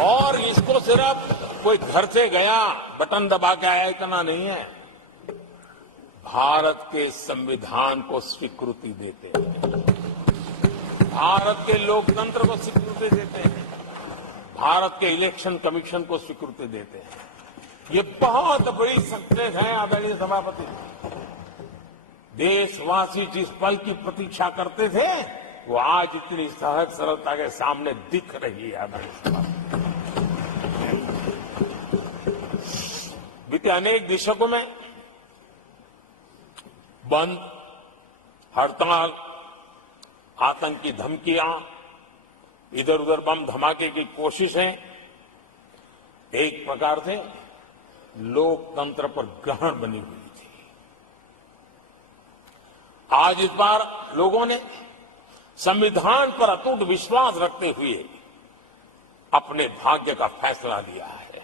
और इसको सिर्फ कोई घर से गया बटन दबा के आया इतना नहीं है, भारत के संविधान को स्वीकृति देते हैं, भारत के लोकतंत्र को स्वीकृति देते हैं, भारत के इलेक्शन कमीशन को स्वीकृति देते हैं। ये बहुत बड़ी सक्सेस है आदरणीय सभापति। देशवासी जिस पल की प्रतीक्षा करते थे वो आज इतनी सहज सरलता के सामने दिख रही है आदरणीय सभापति। बीते अनेक दशकों में बंद, हड़ताल, आतंक की धमकियां, इधर उधर बम धमाके की कोशिशें एक प्रकार से लोकतंत्र पर ग्रहण बनी हुई थी। आज इस बार लोगों ने संविधान पर अटूट विश्वास रखते हुए अपने भाग्य का फैसला लिया है।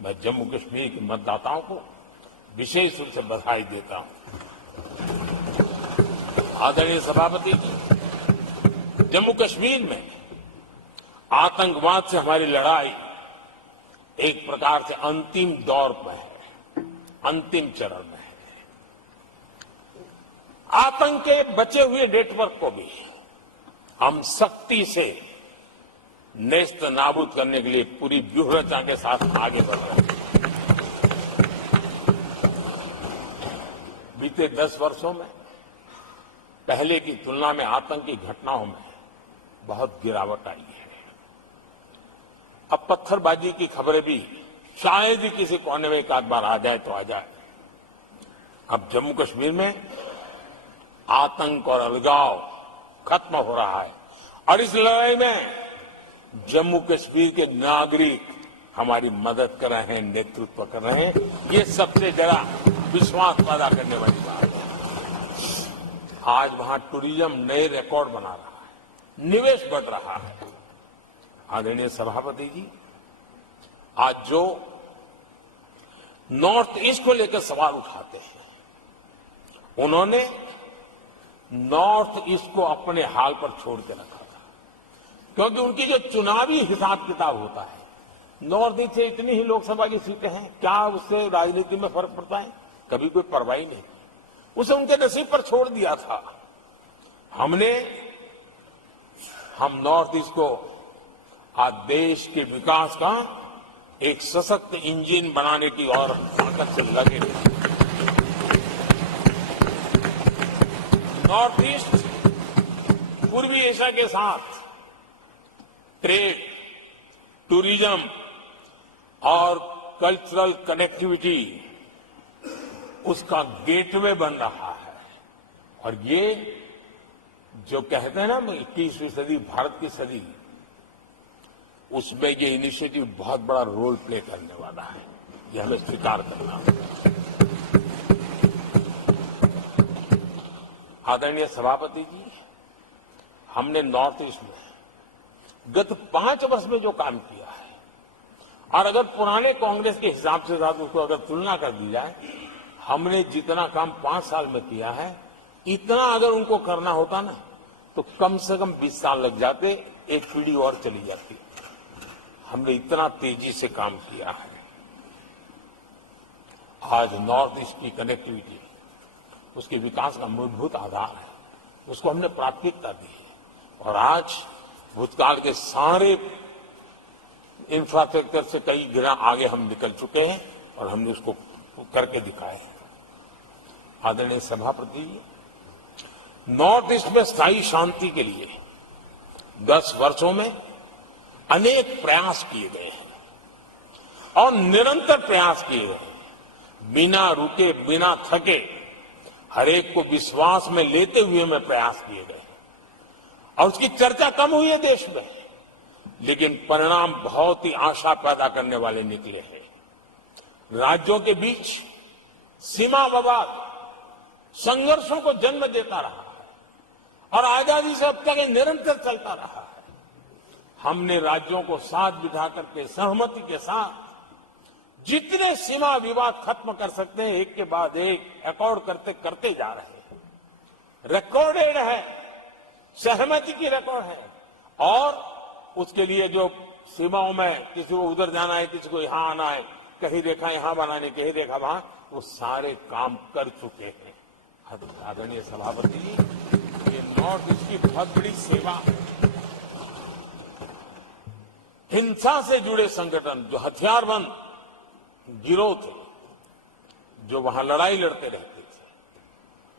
मैं जम्मू कश्मीर के मतदाताओं को विशेष रूप से बधाई देता हूं। आदरणीय सभापति जी, जम्मू कश्मीर में आतंकवाद से हमारी लड़ाई एक प्रकार से अंतिम दौर पर है, अंतिम चरण में है। आतंक के बचे हुए नेटवर्क को भी हम सख्ती से नेस्त नाबूद करने के लिए पूरी व्यूहरचना के साथ आगे बढ़ रहे हैं। बीते 10 वर्षों में पहले की तुलना में आतंकी घटनाओं में बहुत गिरावट आई है। अब पत्थरबाजी की खबरें भी शायद ही किसी कोने में एक आध बार आ जाए तो आ जाए। अब जम्मू कश्मीर में आतंक और अलगाव खत्म हो रहा है और इस लड़ाई में जम्मू कश्मीर के नागरिक हमारी मदद कर रहे हैं, नेतृत्व कर रहे हैं। ये सबसे जरा विश्वास पैदा करने वाली बात है। आज वहां टूरिज्म नए रिकॉर्ड बना रहा है, निवेश बढ़ रहा है। आदरणीय सभापति जी, आज जो नॉर्थ ईस्ट को लेकर सवाल उठाते हैं, उन्होंने नॉर्थ ईस्ट को अपने हाल पर छोड़ के रखा था, क्योंकि उनकी जो चुनावी हिसाब किताब होता है, नॉर्थ ईस्ट से इतनी ही लोकसभा की सीटें हैं, क्या उससे राजनीति में फर्क पड़ता है? कभी कोई परवाह नहीं, उसे उनके नसीब पर छोड़ दिया था। हम नॉर्थ ईस्ट को आज देश के विकास का एक सशक्त इंजन बनाने की ओर ताकत से लगे। नॉर्थ ईस्ट पूर्वी एशिया के साथ ट्रेड, टूरिज्म और कल्चरल कनेक्टिविटी उसका गेटवे बन रहा है। और ये जो कहते हैं ना 21वीं सदी भारत की सदी, उसमें ये इनिशिएटिव बहुत बड़ा रोल प्ले करने वाला है। ये हमें स्वीकार करना होगा। आदरणीय सभापति जी, हमने नॉर्थ ईस्ट में गत 5 वर्ष में जो काम किया है, और अगर पुराने कांग्रेस के हिसाब से साथ उसको अगर तुलना कर दी जाए, हमने जितना काम 5 साल में किया है, इतना अगर उनको करना होता ना तो कम से कम 20 साल लग जाते, एक पीढ़ी और चली जाती। हमने इतना तेजी से काम किया है। आज नॉर्थ ईस्ट की कनेक्टिविटी उसके विकास का मूलभूत आधार है, उसको हमने प्राथमिकता दी है। और आज भूतकाल के सारे इंफ्रास्ट्रक्चर से कई गुना आगे हम निकल चुके हैं और हमने उसको करके दिखाए हैं। आदरणीय सभापति जी, नॉर्थ ईस्ट में स्थायी शांति के लिए 10 वर्षों में अनेक प्रयास किए गए हैं और निरंतर प्रयास किए गए हैं। बिना रुके, बिना थके, हर एक को विश्वास में लेते हुए में प्रयास किए गए और उसकी चर्चा कम हुई है देश में, लेकिन परिणाम बहुत ही आशा पैदा करने वाले निकले हैं। राज्यों के बीच सीमा विवाद संघर्षों को जन्म देता रहा है और आजादी से अब तक निरंतर चलता रहा है। हमने राज्यों को साथ बिठा करके सहमति के साथ जितने सीमा विवाद खत्म कर सकते हैं, एक के बाद एक अकॉर्ड करते करते जा रहे हैं। रिकॉर्डेड है, सहमति की रिकॉर्ड है, और उसके लिए जो सीमाओं में किसी को उधर जाना है, किसी को यहां आना है, कहीं रेखा यहां बनाने, कहीं रेखा वहां, वो सारे काम कर चुके हैं। आदरणीय सभापति जी, ये नॉर्थ ईस्ट की बहुत बड़ी सेवा। हिंसा से जुड़े संगठन, जो हथियारबंद गिरोह थे, जो वहां लड़ाई लड़ते रहते थे,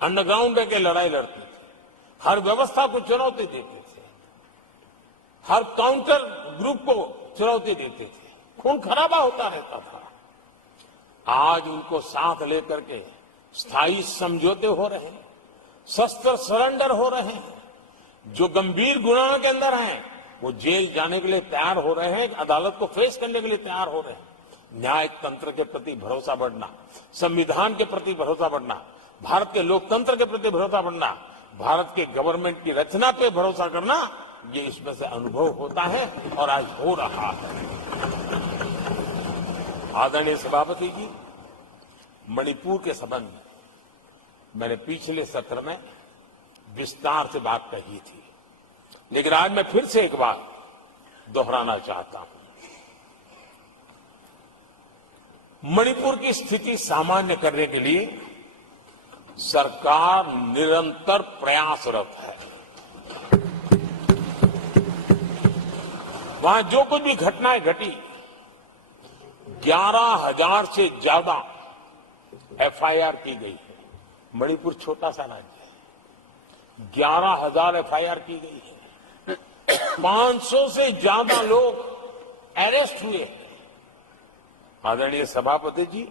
अंडरग्राउंड के लड़ाई लड़ते थे, हर व्यवस्था को चुनौती देते थे, हर काउंटर ग्रुप को चुनौती देते थे, खून खराबा होता रहता था, आज उनको साथ लेकर के स्थायी समझौते हो रहे हैं, शस्त्र सरेंडर हो रहे हैं, जो गंभीर गुनाह के अंदर हैं वो जेल जाने के लिए तैयार हो रहे हैं, अदालत को फेस करने के लिए तैयार हो रहे हैं। न्याय तंत्र के प्रति भरोसा बढ़ना, संविधान के प्रति भरोसा बढ़ना, भारत के लोकतंत्र के प्रति भरोसा बढ़ना, भारत के गवर्नमेंट की रचना पे भरोसा करना, ये इसमें से अनुभव होता है और आज हो रहा है। आदरणीय सभापति जी, मणिपुर के संबंध में मैंने पिछले सत्र में विस्तार से बात कही थी, लेकिन आज मैं फिर से एक बार दोहराना चाहता हूं। मणिपुर की स्थिति सामान्य करने के लिए सरकार निरंतर प्रयासरत है। वहां जो कुछ भी घटनाएं घटी, 11,000 से ज्यादा एफआईआर की गई है। मणिपुर छोटा सा राज्य है, 11,000 एफआईआर की गई है, 500 से ज्यादा लोग अरेस्ट हुए हैं। आदरणीय सभापति जी,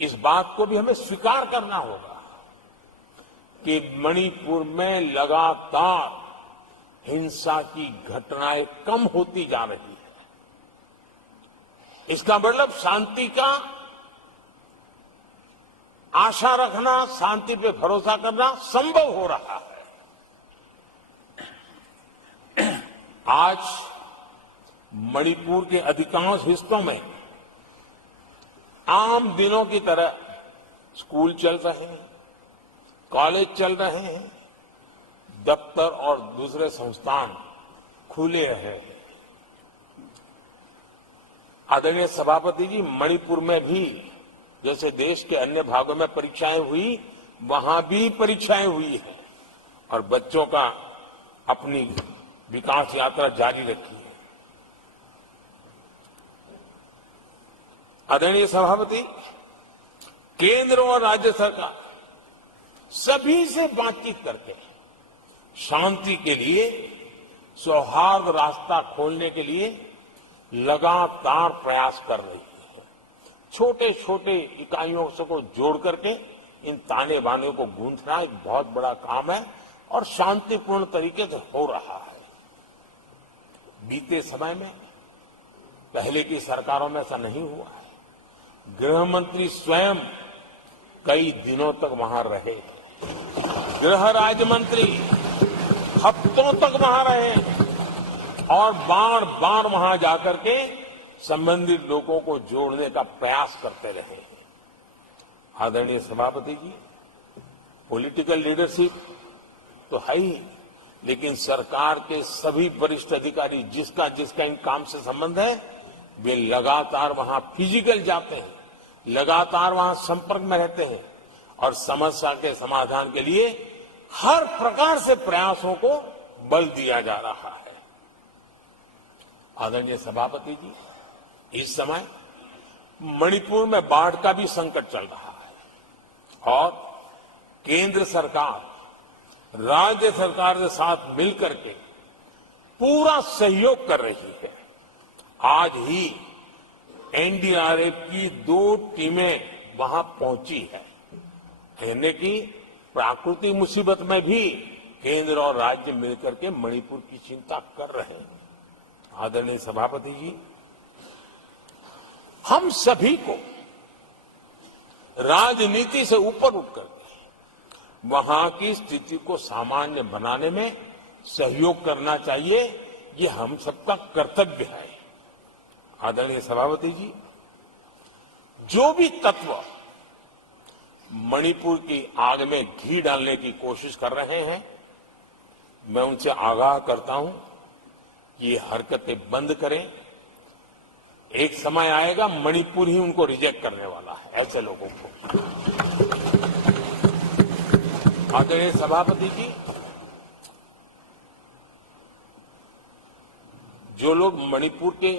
इस बात को भी हमें स्वीकार करना होगा कि मणिपुर में लगातार हिंसा की घटनाएं कम होती जा रही है। इसका मतलब शांति का आशा रखना, शांति पे भरोसा करना संभव हो रहा है। आज मणिपुर के अधिकांश हिस्सों में आम दिनों की तरह स्कूल चल रहे हैं, कॉलेज चल रहे हैं, दफ्तर और दूसरे संस्थान खुले हैं। आदरणीय सभापति जी, मणिपुर में भी जैसे देश के अन्य भागों में परीक्षाएं हुई, वहां भी परीक्षाएं हुई है और बच्चों का अपनी विकास यात्रा जारी रखी है। आदरणीय सभापति, केंद्र और राज्य सरकार सभी से बातचीत करके शांति के लिए, सौहार्द रास्ता खोलने के लिए लगातार प्रयास कर रही है। छोटे छोटे इकाइयों को जोड़ करके इन ताने बाने को गूंथना एक बहुत बड़ा काम है और शांतिपूर्ण तरीके से हो रहा है। बीते समय में पहले की सरकारों में ऐसा नहीं हुआ है। गृह मंत्री स्वयं कई दिनों तक वहां रहे, गृह राज्य मंत्री हफ्तों तक वहां रहे और बार बार वहां जाकर के संबंधित लोगों को जोड़ने का प्रयास करते रहे। आदरणीय सभापति जी, पॉलिटिकल लीडरशिप तो है ही, लेकिन सरकार के सभी वरिष्ठ अधिकारी जिसका जिसका इन काम से संबंध है, वे लगातार वहां फिजिकल जाते हैं, लगातार वहां संपर्क में रहते हैं और समस्या के समाधान के लिए हर प्रकार से प्रयासों को बल दिया जा रहा है। आदरणीय सभापति जी, इस समय मणिपुर में बाढ़ का भी संकट चल रहा है और केंद्र सरकार राज्य सरकार के साथ मिलकर के पूरा सहयोग कर रही है। आज ही एनडीआरएफ की 2 टीमें वहां पहुंची है। कहने की प्राकृतिक मुसीबत में भी केंद्र और राज्य मिलकर के मणिपुर की चिंता कर रहे हैं। आदरणीय सभापति जी, हम सभी को राजनीति से ऊपर उठकर वहां की स्थिति को सामान्य बनाने में सहयोग करना चाहिए। ये हम सबका कर्तव्य है। आदरणीय सभापति जी, जो भी तत्व मणिपुर की आग में घी डालने की कोशिश कर रहे हैं। मैं उनसे आगाह करता हूं कि ये हरकतें बंद करें। एक समय आएगा मणिपुर ही उनको रिजेक्ट करने वाला है, ऐसे लोगों को। आदरणीय सभापति जी, जो लोग मणिपुर के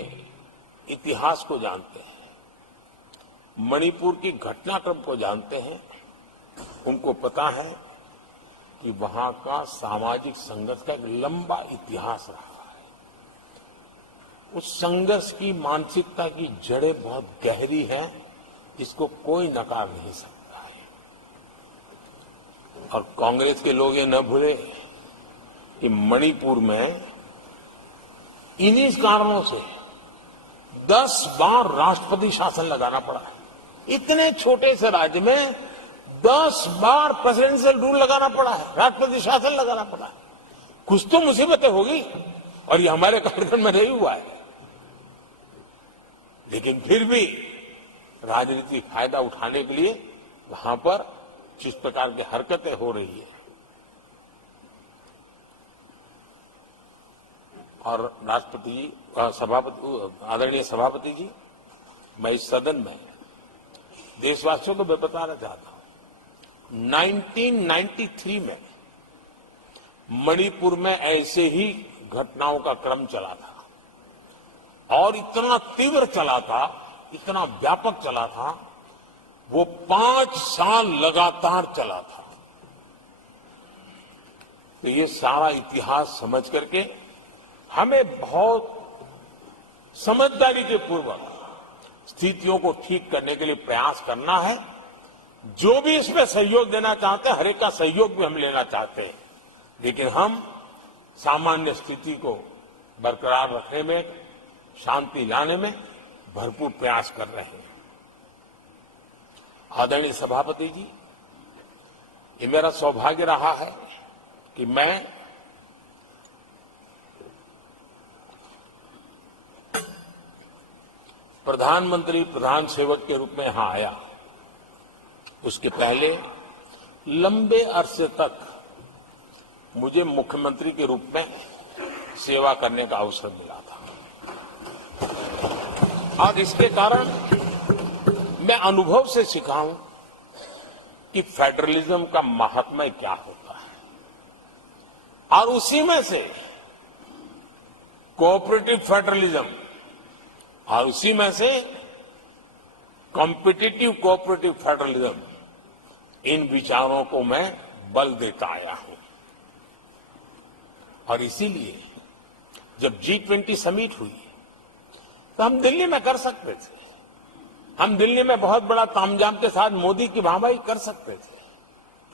इतिहास को जानते हैं, मणिपुर की घटनाक्रम को जानते हैं, उनको पता है कि वहां का सामाजिक संघर्ष का एक लंबा इतिहास रहा है। उस संघर्ष की मानसिकता की जड़ें बहुत गहरी हैं, इसको कोई नकार नहीं सकता है। और कांग्रेस के लोग ये न भूले कि मणिपुर में इन्हीं कारणों से 10 बार राष्ट्रपति शासन लगाना पड़ा है। इतने छोटे से राज्य में 10 बार प्रेसिडेंशियल रूल लगाना पड़ा है, राष्ट्रपति शासन लगाना पड़ा है। कुछ तो मुसीबतें होगी, और ये हमारे कार्यक्रम में नहीं हुआ है। लेकिन फिर भी राजनीतिक फायदा उठाने के लिए वहां पर जिस प्रकार की हरकतें हो रही है, और राष्ट्रपति जी, आदरणीय सभापति जी, मैं इस सदन में देशवासियों को मैं बताना चाहता हूं, 1993 में मणिपुर में ऐसे ही घटनाओं का क्रम चला था, और इतना तीव्र चला था, इतना व्यापक चला था, वो 5 साल लगातार चला था। तो ये सारा इतिहास समझ करके हमें बहुत समझदारी के पूर्वक स्थितियों को ठीक करने के लिए प्रयास करना है। जो भी इसमें सहयोग देना चाहते हैं, हर एक का सहयोग भी हम लेना चाहते हैं, लेकिन हम सामान्य स्थिति को बरकरार रखने में, शांति लाने में भरपूर प्रयास कर रहे हैं। आदरणीय सभापति जी, ये मेरा सौभाग्य रहा है कि मैं प्रधानमंत्री प्रधान सेवक के रूप में यहां आया। उसके पहले लंबे अरसे तक मुझे मुख्यमंत्री के रूप में सेवा करने का अवसर मिला था, और इसके कारण मैं अनुभव से सीखा हूं कि फेडरलिज्म का महात्म्य क्या होता है, और उसी में से कोऑपरेटिव फेडरलिज्म और उसी में से कॉम्पिटिटिव कोऑपरेटिव फेडरलिज्म, इन विचारों को मैं बल देता आया हूं। और इसीलिए जब G20 समिट हुई तो हम दिल्ली में कर सकते थे, हम दिल्ली में बहुत बड़ा तामझाम के साथ मोदी की वाहवाही कर सकते थे,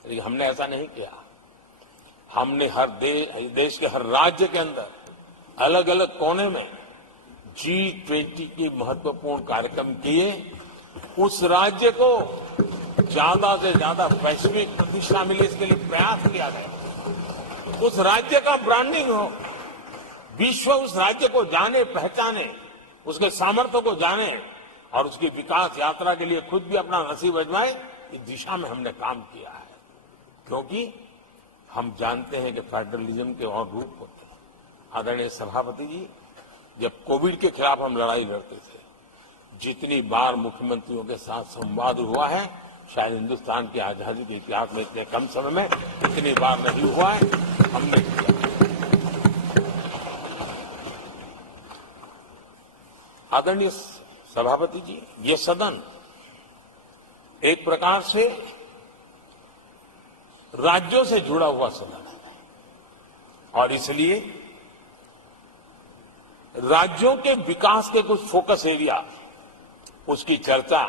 लेकिन हमने ऐसा नहीं किया। हमने हर देश के हर राज्य के अंदर अलग अलग कोने में G20 की महत्वपूर्ण कार्यक्रम किए। उस राज्य को ज्यादा से ज्यादा वैश्विक प्रतिष्ठा मिले, इसके लिए प्रयास किया गया। उस राज्य का ब्रांडिंग हो, विश्व उस राज्य को जाने, पहचाने, उसके सामर्थ्य को जाने, और उसकी विकास यात्रा के लिए खुद भी अपना नसीब आजमाए। इस दिशा में हमने काम किया है, क्योंकि हम जानते हैं कि फेडरलिज्म के और रूप होते हैं। आदरणीय सभापति जी, जब कोविड के खिलाफ हम लड़ाई लड़ते थे, जितनी बार मुख्यमंत्रियों के साथ संवाद हुआ है, शायद हिंदुस्तान की आजादी के इतिहास में इतने कम समय में इतनी बार नहीं हुआ है, हमने किया। आदरणीय सभापति जी, ये सदन एक प्रकार से राज्यों से जुड़ा हुआ सदन है, और इसलिए राज्यों के विकास के कुछ फोकस एरिया, उसकी चर्चा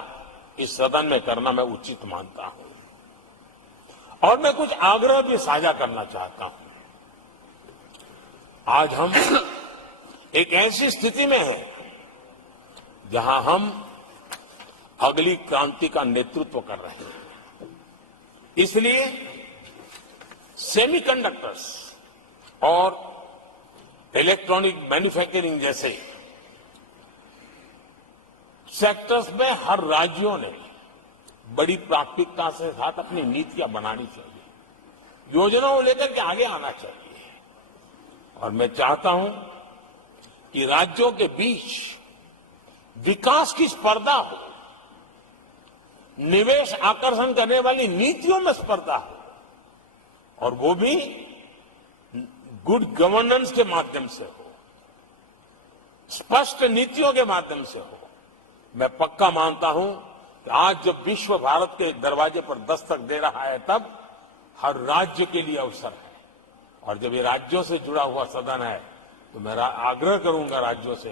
इस सदन में करना मैं उचित मानता हूं, और मैं कुछ आग्रह भी साझा करना चाहता हूं। आज हम एक ऐसी स्थिति में हैं जहां हम अगली क्रांति का नेतृत्व कर रहे हैं। इसलिए सेमीकंडक्टर्स और इलेक्ट्रॉनिक मैन्युफैक्चरिंग जैसे सेक्टर्स में हर राज्यों ने बड़ी प्राथमिकता से साथ अपनी नीतियां बनानी चाहिए, योजनाओं लेकर के आगे आना चाहिए। और मैं चाहता हूं कि राज्यों के बीच विकास की स्पर्धा हो, निवेश आकर्षण करने वाली नीतियों में स्पर्धा हो, और वो भी गुड गवर्नेंस के माध्यम से हो, स्पष्ट नीतियों के माध्यम से हो। मैं पक्का मानता हूं कि आज जब विश्व भारत के दरवाजे पर दस्तक दे रहा है, तब हर राज्य के लिए अवसर है। और जब ये राज्यों से जुड़ा हुआ सदन है, तो मैं आग्रह करूंगा राज्यों से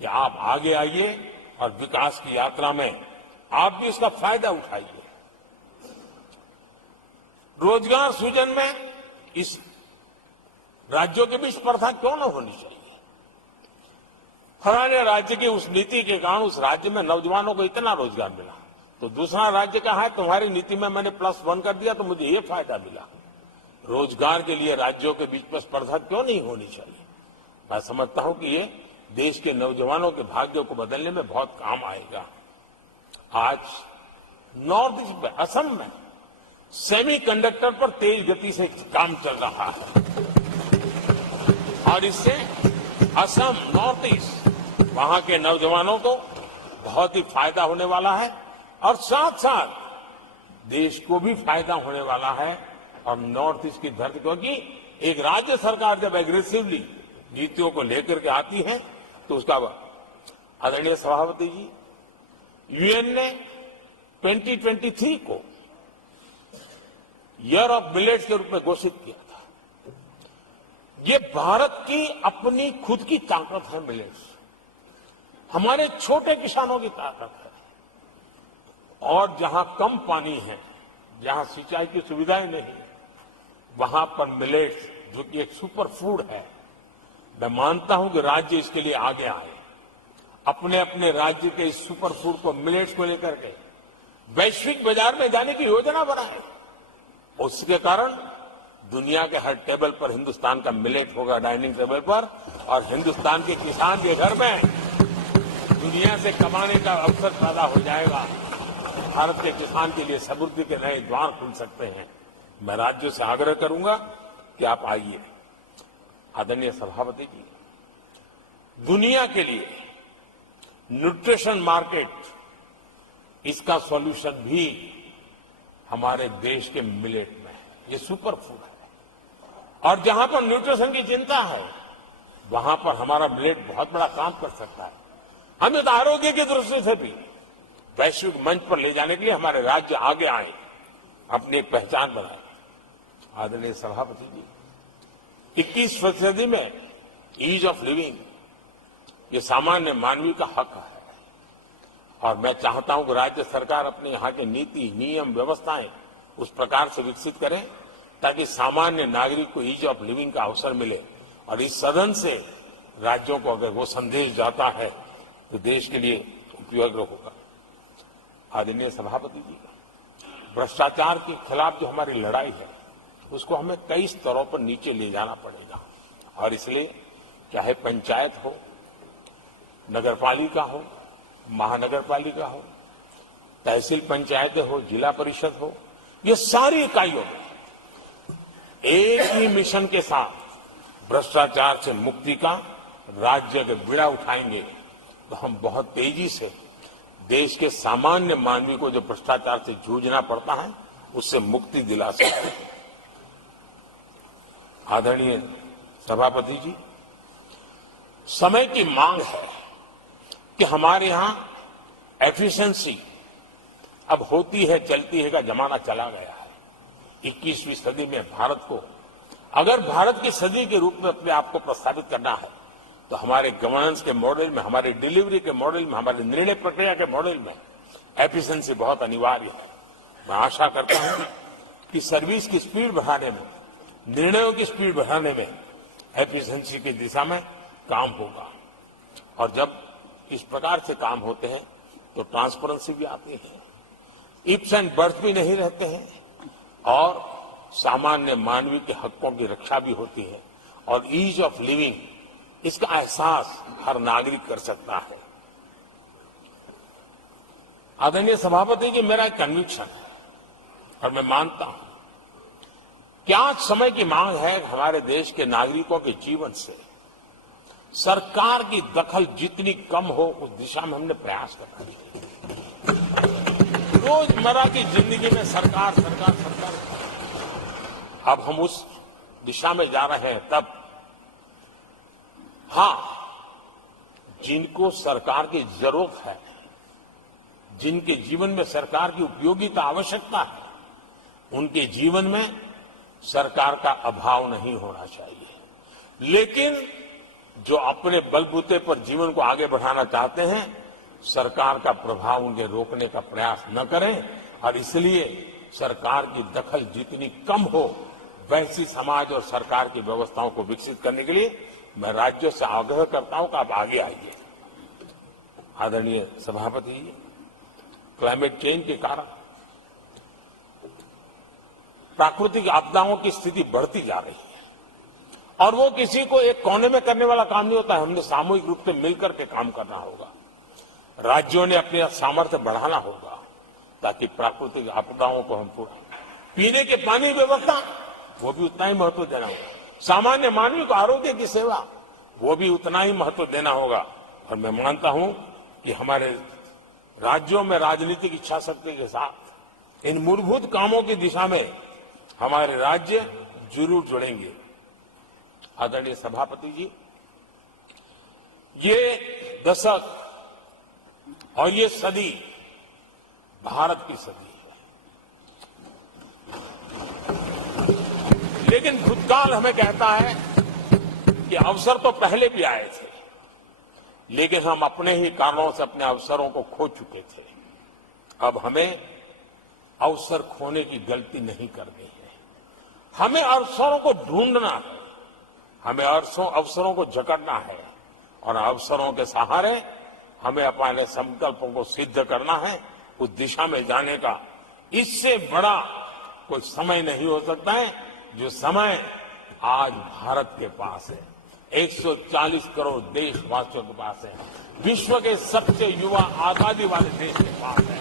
कि आप आगे आइए और विकास की यात्रा में आप भी इसका फायदा उठाइए। रोजगार सृजन में इस राज्यों के बीच स्पर्धा क्यों न होनी चाहिए? फलाने राज्य की उस नीति के कारण उस राज्य में नौजवानों को इतना रोजगार मिला, तो दूसरा राज्य का है तुम्हारी नीति में मैंने +1 कर दिया तो मुझे ये फायदा मिला। रोजगार के लिए राज्यों के बीच में स्पर्धा क्यों नहीं होनी चाहिए? मैं समझता हूं कि ये देश के नौजवानों के भाग्य को बदलने में बहुत काम आएगा। आज नॉर्थ ईस्ट में, असम में सेमीकंडक्टर पर तेज गति से काम चल रहा है, और इससे असम, नॉर्थ ईस्ट, वहां के नौजवानों को बहुत ही फायदा होने वाला है, और साथ साथ देश को भी फायदा होने वाला है। और नॉर्थ ईस्ट की धरती, क्योंकि एक राज्य सरकार जब एग्रेसिवली नीतियों को लेकर के आती है, तो उसका आदरणीय सभापति जी, यूएन ने 2023 को ईयर ऑफ मिलेट्स के रूप में घोषित किया था। ये भारत की अपनी खुद की ताकत है। मिलेट्स हमारे छोटे किसानों की ताकत है, और जहां कम पानी है, जहां सिंचाई की सुविधाएं नहीं, वहां पर मिलेट्स, जो कि एक सुपर फूड है, मैं मानता हूं कि राज्य इसके लिए आगे आए, अपने अपने राज्य के इस सुपर फूड को, मिलेट्स को लेकर के वैश्विक बाजार में जाने की योजना बनाए। उसके कारण दुनिया के हर टेबल पर हिंदुस्तान का मिलेट होगा, डाइनिंग टेबल पर, और हिंदुस्तान के किसान के घर में दुनिया से कमाने का अवसर पैदा हो जाएगा। भारत के किसान के लिए समृद्धि के नए द्वार खुल सकते हैं। मैं राज्यों से आग्रह करूंगा कि आप आइए। आदरणीय सभापति जी, दुनिया के लिए न्यूट्रिशन मार्केट, इसका सॉल्यूशन भी हमारे देश के मिलेट में है। ये सुपर फूड है, और जहां पर न्यूट्रिशन की चिंता है, वहां पर हमारा मिलेट बहुत बड़ा काम कर सकता है। हमें तो आरोग्य की दृष्टि से भी वैश्विक मंच पर ले जाने के लिए हमारे राज्य आगे आए, अपनी एक पहचान बनाए। आदरणीय सभापति जी, 21वीं सदी में ईज ऑफ लिविंग, ये सामान्य मानवीय का हक है, और मैं चाहता हूं कि राज्य सरकार अपने यहां की नीति, नियम, व्यवस्थाएं उस प्रकार से विकसित करें ताकि सामान्य नागरिक को ईज ऑफ लिविंग का अवसर मिले। और इस सदन से राज्यों को अगर वो संदेश जाता है तो देश के लिए उपयोगी होगा। आदरणीय सभापति जी, भ्रष्टाचार के खिलाफ जो हमारी लड़ाई है, उसको हमें कई स्तरों पर नीचे ले जाना पड़ेगा, और इसलिए चाहे पंचायत हो, नगरपालिका हो, महानगर पालिका हो, तहसील पंचायतें हो, जिला परिषद हो, ये सारी इकाइयों में एक ही मिशन के साथ भ्रष्टाचार से मुक्ति का राज्य के बीड़ा उठाएंगे, तो हम बहुत तेजी से देश के सामान्य मानवी को जो भ्रष्टाचार से जूझना पड़ता है, उससे मुक्ति दिला सकते हैं। आदरणीय सभापति जी, समय की मांग है कि हमारे यहां एफिशिएंसी अब होती है चलती है का जमाना चला गया है। 21वीं सदी में भारत को, अगर भारत की सदी के रूप में अपने आप को प्रस्तावित करना है, तो हमारे गवर्नेंस के मॉडल में, हमारे डिलीवरी के मॉडल में, हमारे निर्णय प्रक्रिया के मॉडल में एफिशिएंसी बहुत अनिवार्य है। मैं आशा करता हूं कि सर्विस की स्पीड बढ़ाने में, निर्णयों की स्पीड बढ़ाने में एफिशिएंसी की दिशा में काम होगा, और जब इस प्रकार से काम होते हैं तो ट्रांसपेरेंसी भी आती है, इफ्स एंड बर्ड्स भी नहीं रहते हैं, और सामान्य मानवीय के हकों की रक्षा भी होती है, और ईज ऑफ लिविंग, इसका एहसास हर नागरिक कर सकता है। आदरणीय सभापति जी, मेरा एक कन्विक्शन है और मैं मानता हूं कि आज समय की मांग है कि हमारे देश के नागरिकों के जीवन से सरकार की दखल जितनी कम हो उस दिशा में हमने प्रयास करना चाहिए। रोजमर्रा की जिंदगी में सरकार सरकार सरकार, अब हम उस दिशा में जा रहे हैं। तब हां, जिनको सरकार की जरूरत है, जिनके जीवन में सरकार की उपयोगिता आवश्यकता है, उनके जीवन में सरकार का अभाव नहीं होना चाहिए। लेकिन जो अपने बलबूते पर जीवन को आगे बढ़ाना चाहते हैं, सरकार का प्रभाव उनके रोकने का प्रयास न करें। और इसलिए सरकार की दखल जितनी कम हो, वैसी समाज और सरकार की व्यवस्थाओं को विकसित करने के लिए मैं राज्यों से आग्रह करता हूं कि आप आगे आइए। आदरणीय सभापति जी, क्लाइमेट चेंज के कारण प्राकृतिक आपदाओं की स्थिति बढ़ती जा रही है और वो किसी को एक कोने में करने वाला काम नहीं होता है। हमने सामूहिक रूप से मिलकर के काम करना होगा। राज्यों ने अपने सामर्थ्य बढ़ाना होगा ताकि प्राकृतिक आपदाओं को हम पूरा, पीने के पानी की व्यवस्था वो भी उतना ही महत्व देना होगा। सामान्य मानवी को आरोग्य की सेवा वो भी उतना ही महत्व देना होगा। और मैं मानता हूं कि हमारे राज्यों में राजनीतिक इच्छा शक्ति के साथ इन मूलभूत कामों की दिशा में हमारे राज्य जरूर जुड़ेंगे। आदरणीय सभापति जी, ये दशक और ये सदी भारत की सदी है। लेकिन भूतकाल हमें कहता है कि अवसर तो पहले भी आए थे, लेकिन हम अपने ही कारणों से अपने अवसरों को खो चुके थे। अब हमें अवसर खोने की गलती नहीं करनी है। हमें अवसरों को ढूंढना है, हमें अवसरों को जकड़ना है और अवसरों के सहारे हमें अपने संकल्पों को सिद्ध करना है, उस दिशा में जाने का। इससे बड़ा कोई समय नहीं हो सकता है जो समय आज भारत के पास है। 140 करोड़ देशवासियों के पास है, विश्व के सबसे युवा आबादी वाले देश के पास है।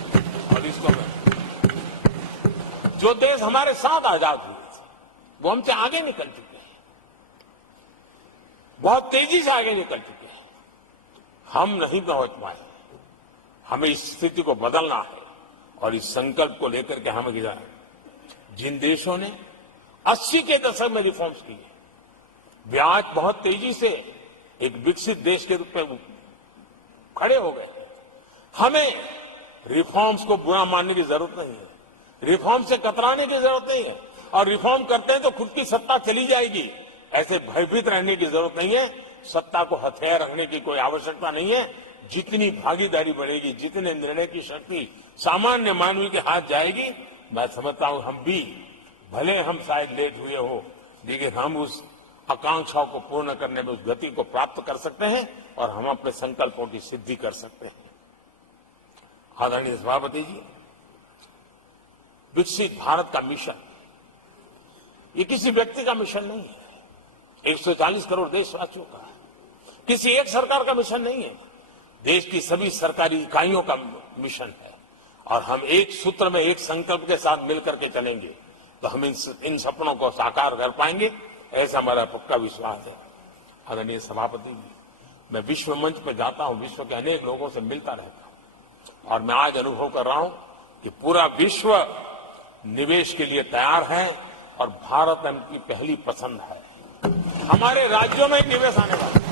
और इसको जो देश हमारे साथ आजाद हुए थे वो हमसे आगे निकल चुके हैं, बहुत तेजी से आगे निकल चुके हैं। हम नहीं पहुंच पाए। हमें इस स्थिति को बदलना है और इस संकल्प को लेकर के हमें गिरा है। जिन देशों ने 80 के दशक में रिफॉर्म्स किए, वे आज बहुत तेजी से एक विकसित देश के रूप में खड़े हो गए। हमें रिफॉर्म्स को बुरा मानने की जरूरत नहीं है, रिफॉर्म से कतराने की जरूरत नहीं है। और रिफॉर्म करते हैं तो खुद की सत्ता चली जाएगी, ऐसे भयभीत रहने की जरूरत नहीं है। सत्ता को हथियार रखने की कोई आवश्यकता नहीं है। जितनी भागीदारी बढ़ेगी, जितने निर्णय की शक्ति सामान्य मानवी के हाथ जाएगी, मैं समझता हूं हम भी, भले हम शायद लेट हुए हो, लेकिन हम उस आकांक्षाओं को पूर्ण करने में उस गति को प्राप्त कर सकते हैं और हम अपने संकल्पों की सिद्धि कर सकते हैं। आदरणीय सभापति जी, विकसित भारत का मिशन ये किसी व्यक्ति का मिशन नहीं है, 140 करोड़ देशवासियों का है। किसी एक सरकार का मिशन नहीं है, देश की सभी सरकारी इकाइयों का मिशन है। और हम एक सूत्र में, एक संकल्प के साथ मिलकर के चलेंगे तो हम इन सपनों को साकार कर पाएंगे, ऐसा हमारा पक्का विश्वास है। आदरणीय सभापति जी, मैं विश्व मंच पर जाता हूं, विश्व के अनेक लोगों से मिलता रहता हूं और मैं आज अनुभव कर रहा हूं कि पूरा विश्व निवेश के लिए तैयार है और भारत उनकी पहली पसंद है। हमारे राज्यों में निवेश आने वाला है,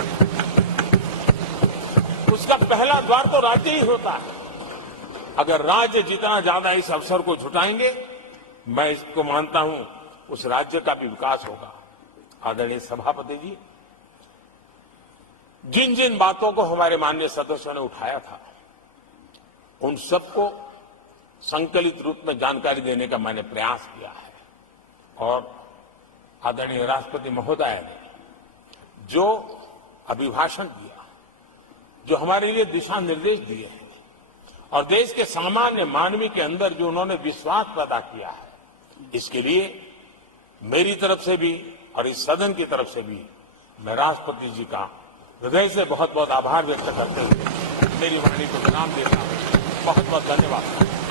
उसका पहला द्वार तो राज्य ही होता है। अगर राज्य जितना ज्यादा इस अवसर को जुटाएंगे, मैं इसको मानता हूं उस राज्य का भी विकास होगा। आदरणीय सभापति जी, जिन जिन बातों को हमारे माननीय सदस्यों ने उठाया था, उन सबको संकलित रूप में जानकारी देने का मैंने प्रयास किया है। और आदरणीय राष्ट्रपति महोदय ने जो अभिभाषण दिया, जो हमारे लिए दिशा निर्देश दिए हैं और देश के सामान्य मानवी के अंदर जो उन्होंने विश्वास पैदा किया है, इसके लिए मेरी तरफ से भी और इस सदन की तरफ से भी मैं राष्ट्रपति जी का हृदय से बहुत बहुत आभार व्यक्त करते हुए मेरी वाणी को विराम देता हूं। बहुत बहुत धन्यवाद।